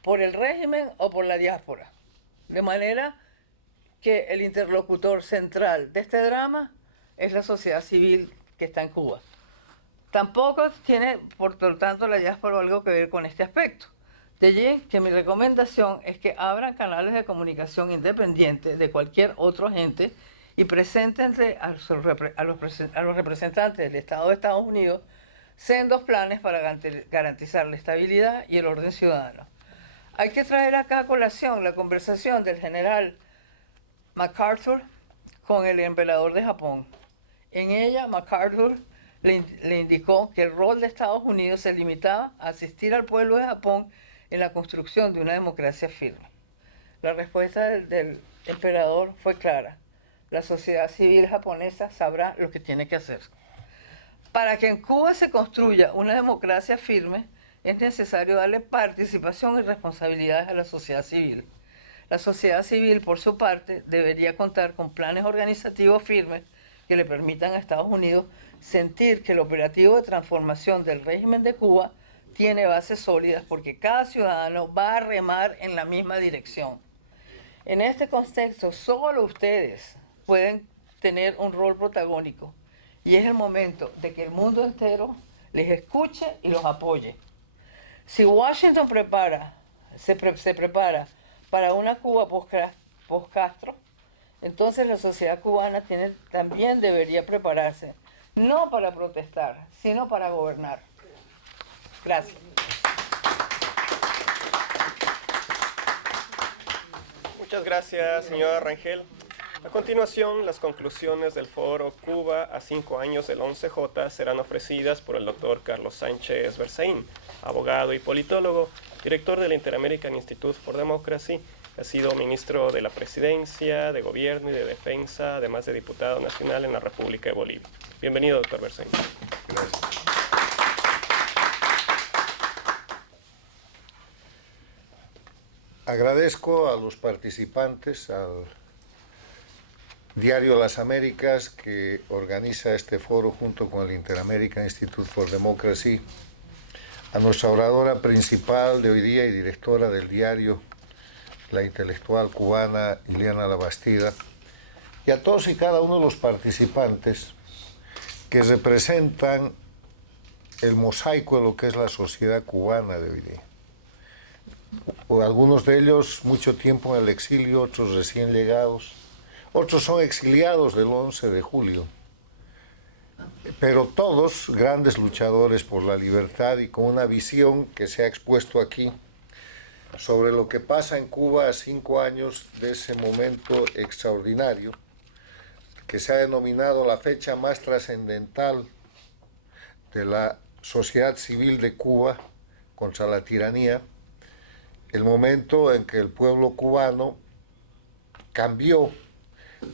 por el régimen o por la diáspora, de manera que el interlocutor central de este drama es la sociedad civil que está en Cuba. Tampoco tiene, por lo tanto, la diáspora algo que ver con este aspecto. De allí que mi recomendación es que abran canales de comunicación independientes de cualquier otro agente y presenten a los representantes del Estado de Estados Unidos sendos planes para garantizar la estabilidad y el orden ciudadano. Hay que traer acá a colación la conversación del general MacArthur con el emperador de Japón. En ella, MacArthur le indicó que el rol de Estados Unidos se limitaba a asistir al pueblo de Japón en la construcción de una democracia firme. La respuesta del emperador fue clara. La sociedad civil japonesa sabrá lo que tiene que hacer. Para que en Cuba se construya una democracia firme, es necesario darle participación y responsabilidades a la sociedad civil. La sociedad civil, por su parte, debería contar con planes organizativos firmes que le permitan a Estados Unidos sentir que el operativo de transformación del régimen de Cuba tiene bases sólidas porque cada ciudadano va a remar en la misma dirección. En este contexto, solo ustedes pueden tener un rol protagónico y es el momento de que el mundo entero les escuche y los apoye. Si Washington se prepara para una Cuba post-Castro, entonces la sociedad cubana también debería prepararse, no para protestar, sino para gobernar. Gracias. Muchas gracias, señora Rangel. A continuación, las conclusiones del foro Cuba a 5 años del 11J serán ofrecidas por el doctor Carlos Sánchez Berzaín, abogado y politólogo, director del Inter-American Institute for Democracy. Ha sido ministro de la Presidencia, de Gobierno y de Defensa, además de diputado nacional en la República de Bolivia. Bienvenido, doctor Berzaín. Gracias. Agradezco a los participantes, al Diario Las Américas, que organiza este foro junto con el Inter-American Institute for Democracy, a nuestra oradora principal de hoy día y directora del diario, la intelectual cubana Ileana La Bastida, y a todos y cada uno de los participantes que representan el mosaico de lo que es la sociedad cubana de hoy día. o algunos de ellos mucho tiempo en el exilio, otros recién llegados, otros son exiliados del 11 de julio, pero todos grandes luchadores por la libertad y con una visión que se ha expuesto aquí sobre lo que pasa en Cuba a 5 años de ese momento extraordinario, que se ha denominado la fecha más trascendental de la sociedad civil de Cuba contra la tiranía, el momento en que el pueblo cubano cambió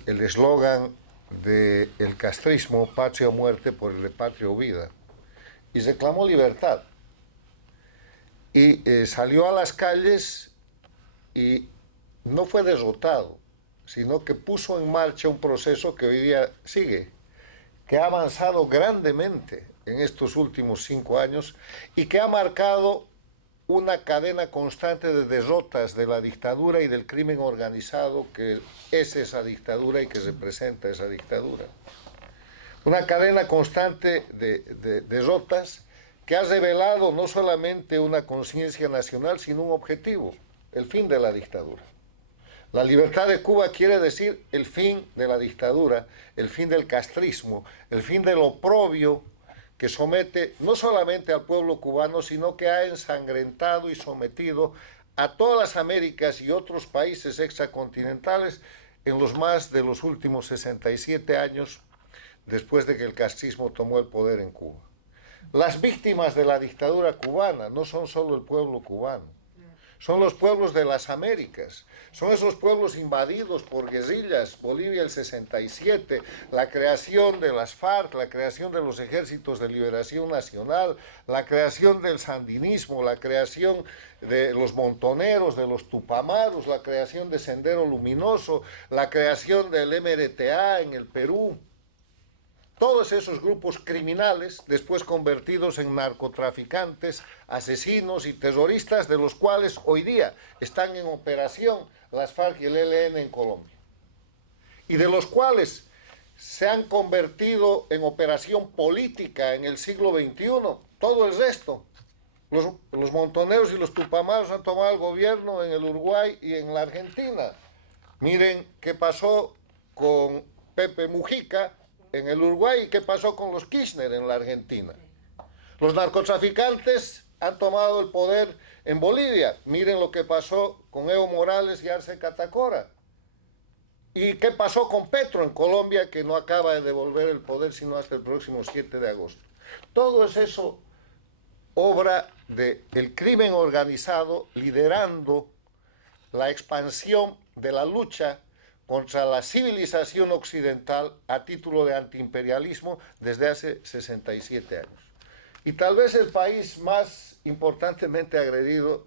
el eslogan del castrismo, patria o muerte, por el de patria o vida, y reclamó libertad. Y salió a las calles y no fue derrotado, sino que puso en marcha un proceso que hoy día sigue, que ha avanzado grandemente en estos últimos 5 años y que ha marcado una cadena constante de derrotas de la dictadura y del crimen organizado que es esa dictadura y que representa esa dictadura. Una cadena constante de derrotas que ha revelado no solamente una conciencia nacional, sino un objetivo, el fin de la dictadura. La libertad de Cuba quiere decir el fin de la dictadura, el fin del castrismo, el fin del oprobio que somete no solamente al pueblo cubano, sino que ha ensangrentado y sometido a todas las Américas y otros países extracontinentales en los más de los últimos 67 años después de que el castrismo tomó el poder en Cuba. Las víctimas de la dictadura cubana no son solo el pueblo cubano, son los pueblos de las Américas, son esos pueblos invadidos por guerrillas, Bolivia el 67, la creación de las FARC, la creación de los ejércitos de liberación nacional, la creación del sandinismo, la creación de los montoneros, de los tupamaros, la creación de Sendero Luminoso, la creación del MRTA en el Perú. Todos esos grupos criminales, después convertidos en narcotraficantes, asesinos y terroristas, de los cuales hoy día están en operación las FARC y el ELN en Colombia, y de los cuales se han convertido en operación política en el siglo XXI, todo el resto. Los montoneros y los tupamaros han tomado el gobierno en el Uruguay y en la Argentina. Miren qué pasó con Pepe Mujica en el Uruguay y qué pasó con los Kirchner en la Argentina. Los narcotraficantes han tomado el poder en Bolivia. Miren lo que pasó con Evo Morales y Arce Catacora. ¿Y qué pasó con Petro en Colombia, que no acaba de devolver el poder sino hasta el próximo 7 de agosto? Todo es eso obra del crimen organizado liderando la expansión de la lucha contra la civilización occidental a título de antiimperialismo desde hace 67 años. Y tal vez el país más importantemente agredido,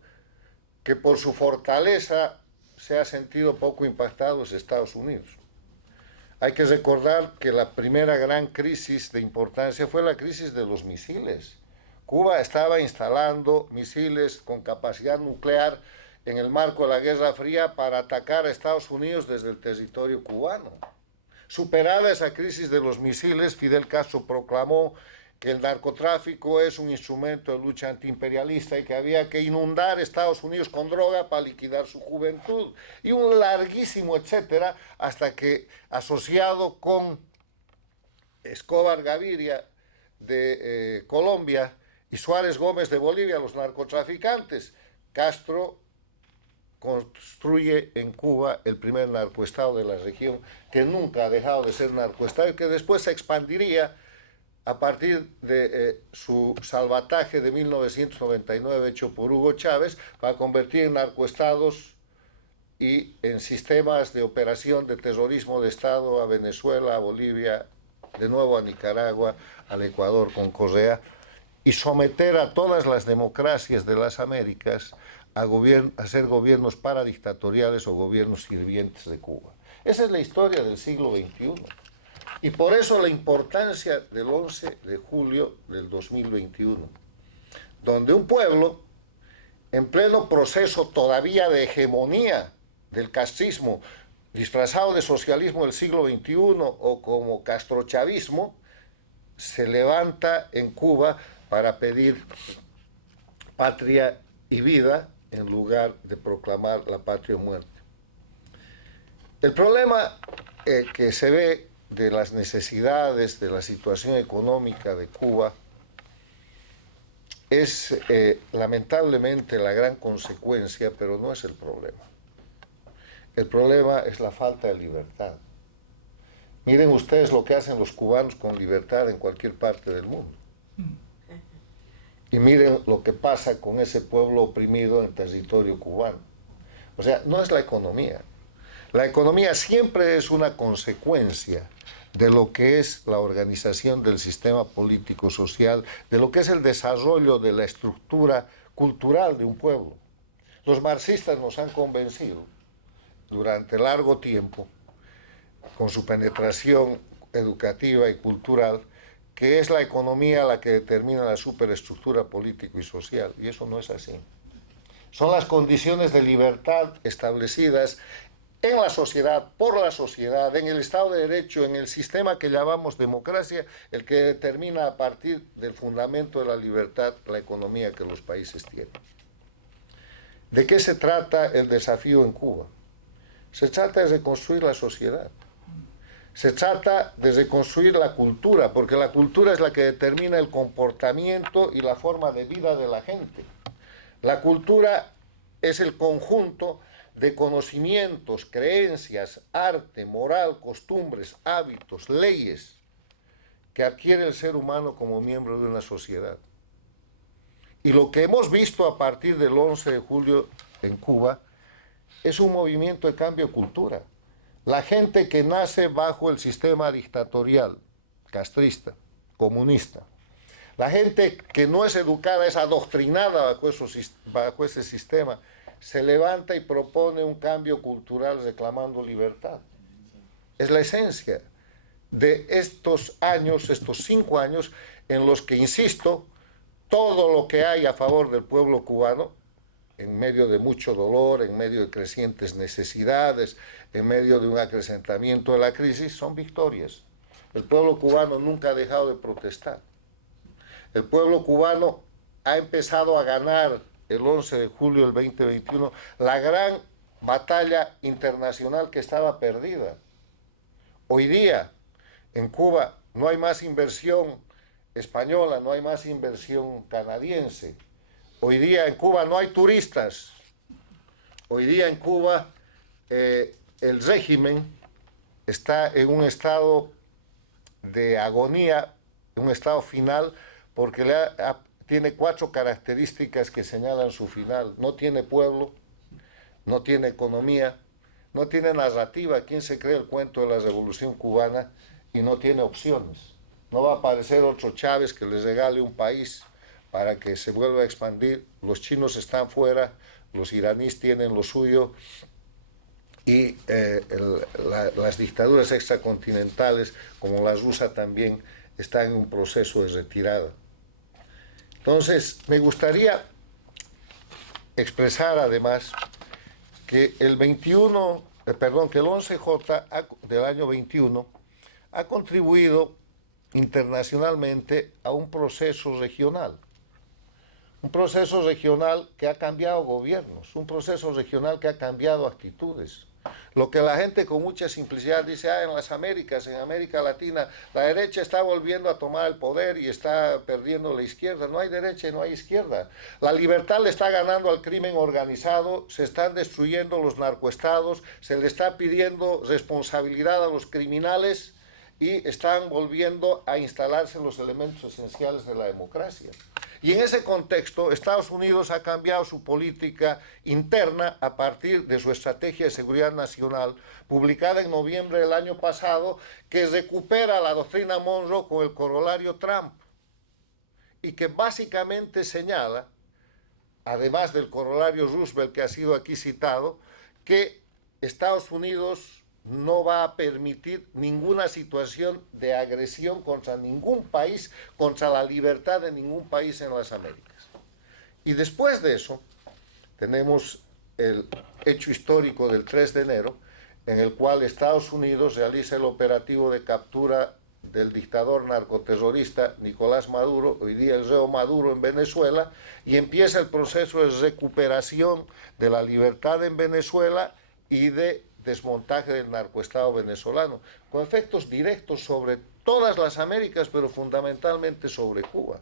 que por su fortaleza se ha sentido poco impactado, es Estados Unidos. Hay que recordar que la primera gran crisis de importancia fue la crisis de los misiles. Cuba estaba instalando misiles con capacidad nuclear en el marco de la Guerra Fría para atacar a Estados Unidos desde el territorio cubano. Superada esa crisis de los misiles, Fidel Castro proclamó que el narcotráfico es un instrumento de lucha antiimperialista y que había que inundar Estados Unidos con droga para liquidar su juventud. Y un larguísimo etcétera, hasta que, asociado con Escobar Gaviria de Colombia y Suárez Gómez de Bolivia, los narcotraficantes, Castro construye en Cuba el primer narcoestado de la región, que nunca ha dejado de ser narcoestado y que después se expandiría a partir de su salvataje de 1999 hecho por Hugo Chávez para convertir en narcoestados y en sistemas de operación de terrorismo de Estado a Venezuela, a Bolivia, de nuevo a Nicaragua, al Ecuador con Correa, y someter a todas las democracias de las Américas a ser gobiernos paradictatoriales o gobiernos sirvientes de Cuba. Esa es la historia del siglo XXI. Y por eso la importancia del 11 de julio del 2021, donde un pueblo, en pleno proceso todavía de hegemonía del castrismo, disfrazado de socialismo del siglo XXI o como castrochavismo, se levanta en Cuba para pedir patria y vida en lugar de proclamar la patria o muerte. El problema que se ve de las necesidades, de la situación económica de Cuba, es lamentablemente la gran consecuencia, pero no es el problema. El problema es la falta de libertad. Miren ustedes lo que hacen los cubanos con libertad en cualquier parte del mundo. Y miren lo que pasa con ese pueblo oprimido en territorio cubano. O sea, no es la economía. La economía siempre es una consecuencia de lo que es la organización del sistema político-social, de lo que es el desarrollo de la estructura cultural de un pueblo. Los marxistas nos han convencido durante largo tiempo, con su penetración educativa y cultural, que es la economía la que determina la superestructura político y social, y eso no es así. Son las condiciones de libertad establecidas en la sociedad, por la sociedad, en el Estado de Derecho, en el sistema que llamamos democracia, el que determina a partir del fundamento de la libertad la economía que los países tienen. ¿De qué se trata el desafío en Cuba? Se trata de reconstruir la sociedad. Se trata de reconstruir la cultura, porque la cultura es la que determina el comportamiento y la forma de vida de la gente. La cultura es el conjunto de conocimientos, creencias, arte, moral, costumbres, hábitos, leyes que adquiere el ser humano como miembro de una sociedad. Y lo que hemos visto a partir del 11 de julio en Cuba es un movimiento de cambio de cultura. La gente que nace bajo el sistema dictatorial, castrista, comunista, la gente que no es educada, es adoctrinada bajo ese sistema, se levanta y propone un cambio cultural reclamando libertad. Es la esencia de estos años, estos 5 años, en los que, insisto, todo lo que hay a favor del pueblo cubano, en medio de mucho dolor, en medio de crecientes necesidades, en medio de un acrecentamiento de la crisis, son victorias. El pueblo cubano nunca ha dejado de protestar. El pueblo cubano ha empezado a ganar el 11 de julio del 2021 la gran batalla internacional que estaba perdida. Hoy día en Cuba no hay más inversión española, no hay más inversión canadiense. Hoy día en Cuba no hay turistas. Hoy día en Cuba el régimen está en un estado de agonía, en un estado final, porque tiene 4 características que señalan su final. No tiene pueblo, no tiene economía, no tiene narrativa. ¿Quién se cree el cuento de la Revolución Cubana? Y no tiene opciones. No va a aparecer otro Chávez que les regale un país para que se vuelva a expandir. Los chinos están fuera, los iraníes tienen lo suyo, y las dictaduras extracontinentales, como la rusa también, están en un proceso de retirada. Entonces, me gustaría expresar además que el 11J del año 21 ha contribuido internacionalmente a un proceso regional. Un proceso regional que ha cambiado gobiernos, un proceso regional que ha cambiado actitudes. Lo que la gente con mucha simplicidad dice, en las Américas, en América Latina, la derecha está volviendo a tomar el poder y está perdiendo la izquierda. No hay derecha y no hay izquierda. La libertad le está ganando al crimen organizado, se están destruyendo los narcoestados, se le está pidiendo responsabilidad a los criminales y están volviendo a instalarse los elementos esenciales de la democracia. Y en ese contexto, Estados Unidos ha cambiado su política interna a partir de su Estrategia de Seguridad Nacional, publicada en noviembre del año pasado, que recupera la doctrina Monroe con el corolario Trump, y que básicamente señala, además del corolario Roosevelt que ha sido aquí citado, que Estados Unidos no va a permitir ninguna situación de agresión contra ningún país, contra la libertad de ningún país en las Américas. Y después de eso, tenemos el hecho histórico del 3 de enero, en el cual Estados Unidos realiza el operativo de captura del dictador narcoterrorista Nicolás Maduro, hoy día el reo Maduro en Venezuela, y empieza el proceso de recuperación de la libertad en Venezuela y de desmontaje del narcoestado venezolano, con efectos directos sobre todas las Américas, pero fundamentalmente sobre Cuba.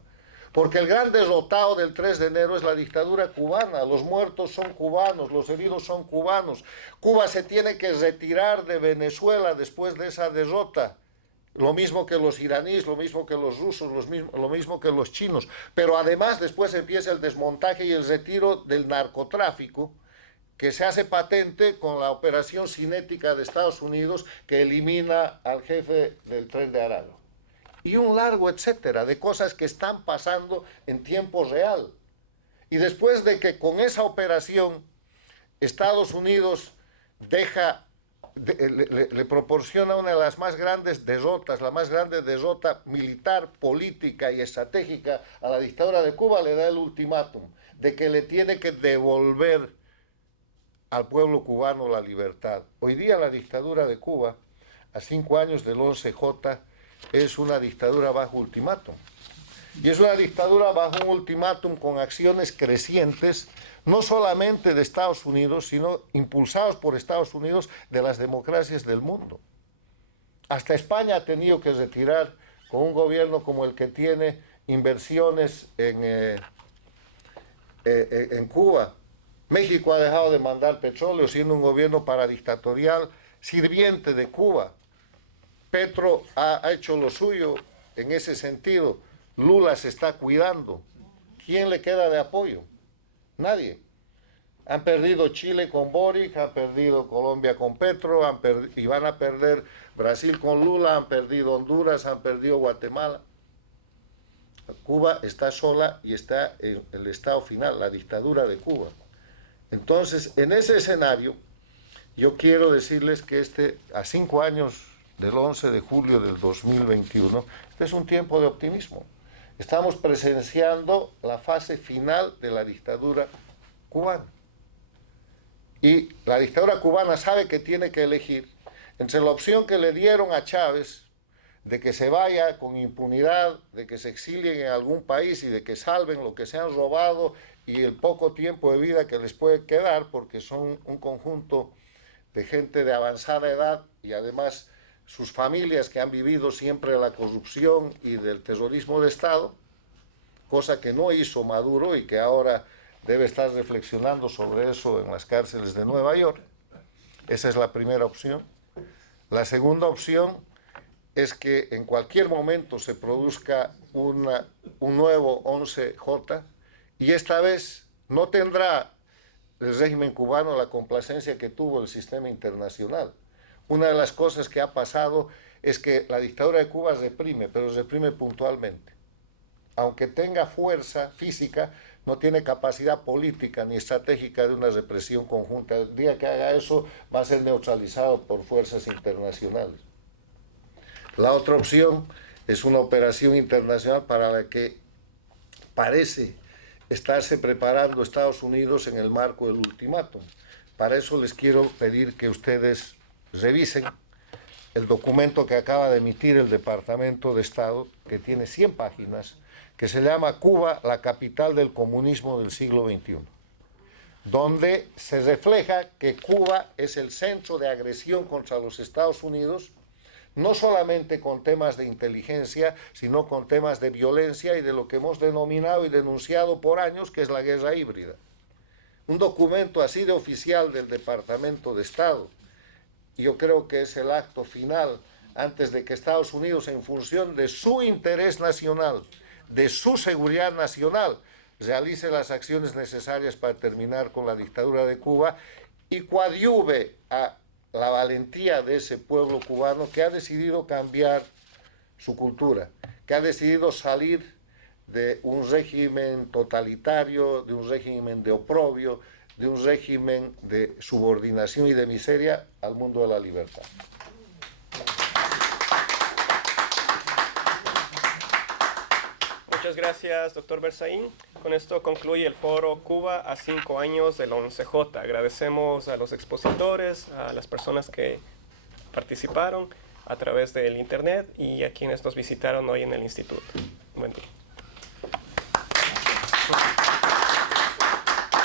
Porque el gran derrotado del 3 de enero es la dictadura cubana. Los muertos son cubanos, los heridos son cubanos. Cuba se tiene que retirar de Venezuela después de esa derrota. Lo mismo que los iraníes, lo mismo que los rusos, lo mismo que los chinos. Pero además después empieza el desmontaje y el retiro del narcotráfico, que se hace patente con la operación cinética de Estados Unidos, que elimina al jefe del Tren de Aragua. Y un largo etcétera de cosas que están pasando en tiempo real. Y después de que con esa operación Estados Unidos le proporciona una de las más grandes derrotas, la más grande derrota militar, política y estratégica a la dictadura de Cuba, le da el ultimátum de que le tiene que devolver al pueblo cubano la libertad. Hoy día la dictadura de Cuba, a 5 años del 11J, es una dictadura bajo ultimátum. Y es una dictadura bajo un ultimátum con acciones crecientes, no solamente de Estados Unidos, sino impulsados por Estados Unidos de las democracias del mundo. Hasta España ha tenido que retirar, con un gobierno como el que tiene, inversiones en Cuba. México ha dejado de mandar petróleo, siendo un gobierno paradictatorial, sirviente de Cuba. Petro ha hecho lo suyo en ese sentido. Lula se está cuidando. ¿Quién le queda de apoyo? Nadie. Han perdido Chile con Boric, han perdido Colombia con Petro, y van a perder Brasil con Lula, han perdido Honduras, han perdido Guatemala. Cuba está sola y está en el estado final, la dictadura de Cuba. Entonces, en ese escenario, yo quiero decirles que a 5 años del 11 de julio del 2021, este es un tiempo de optimismo. Estamos presenciando la fase final de la dictadura cubana. Y la dictadura cubana sabe que tiene que elegir entre la opción que le dieron a Chávez, de que se vaya con impunidad, de que se exilien en algún país y de que salven lo que se han robado y el poco tiempo de vida que les puede quedar, porque son un conjunto de gente de avanzada edad y además sus familias que han vivido siempre la corrupción y del terrorismo de Estado, cosa que no hizo Maduro y que ahora debe estar reflexionando sobre eso en las cárceles de Nueva York. Esa es la primera opción. La segunda opción es que en cualquier momento se produzca un nuevo 11J y esta vez no tendrá el régimen cubano la complacencia que tuvo el sistema internacional. Una de las cosas que ha pasado es que la dictadura de Cuba reprime, pero reprime puntualmente. Aunque tenga fuerza física, no tiene capacidad política ni estratégica de una represión conjunta. El día que haga eso va a ser neutralizado por fuerzas internacionales. La otra opción es una operación internacional para la que parece estarse preparando Estados Unidos en el marco del ultimátum. Para eso les quiero pedir que ustedes revisen el documento que acaba de emitir el Departamento de Estado, que tiene 100 páginas, que se llama Cuba, la capital del comunismo del siglo XXI, donde se refleja que Cuba es el centro de agresión contra los Estados Unidos, no solamente con temas de inteligencia, sino con temas de violencia y de lo que hemos denominado y denunciado por años, que es la guerra híbrida. Un documento así de oficial del Departamento de Estado, yo creo que es el acto final antes de que Estados Unidos, en función de su interés nacional, de su seguridad nacional, realice las acciones necesarias para terminar con la dictadura de Cuba y coadyuve a la valentía de ese pueblo cubano que ha decidido cambiar su cultura, que ha decidido salir de un régimen totalitario, de un régimen de oprobio, de un régimen de subordinación y de miseria al mundo de la libertad. Muchas gracias, doctor Berzaín. Con esto concluye el foro Cuba a 5 años del 11J. Agradecemos a los expositores, a las personas que participaron a través del internet y a quienes nos visitaron hoy en el instituto. Buen día.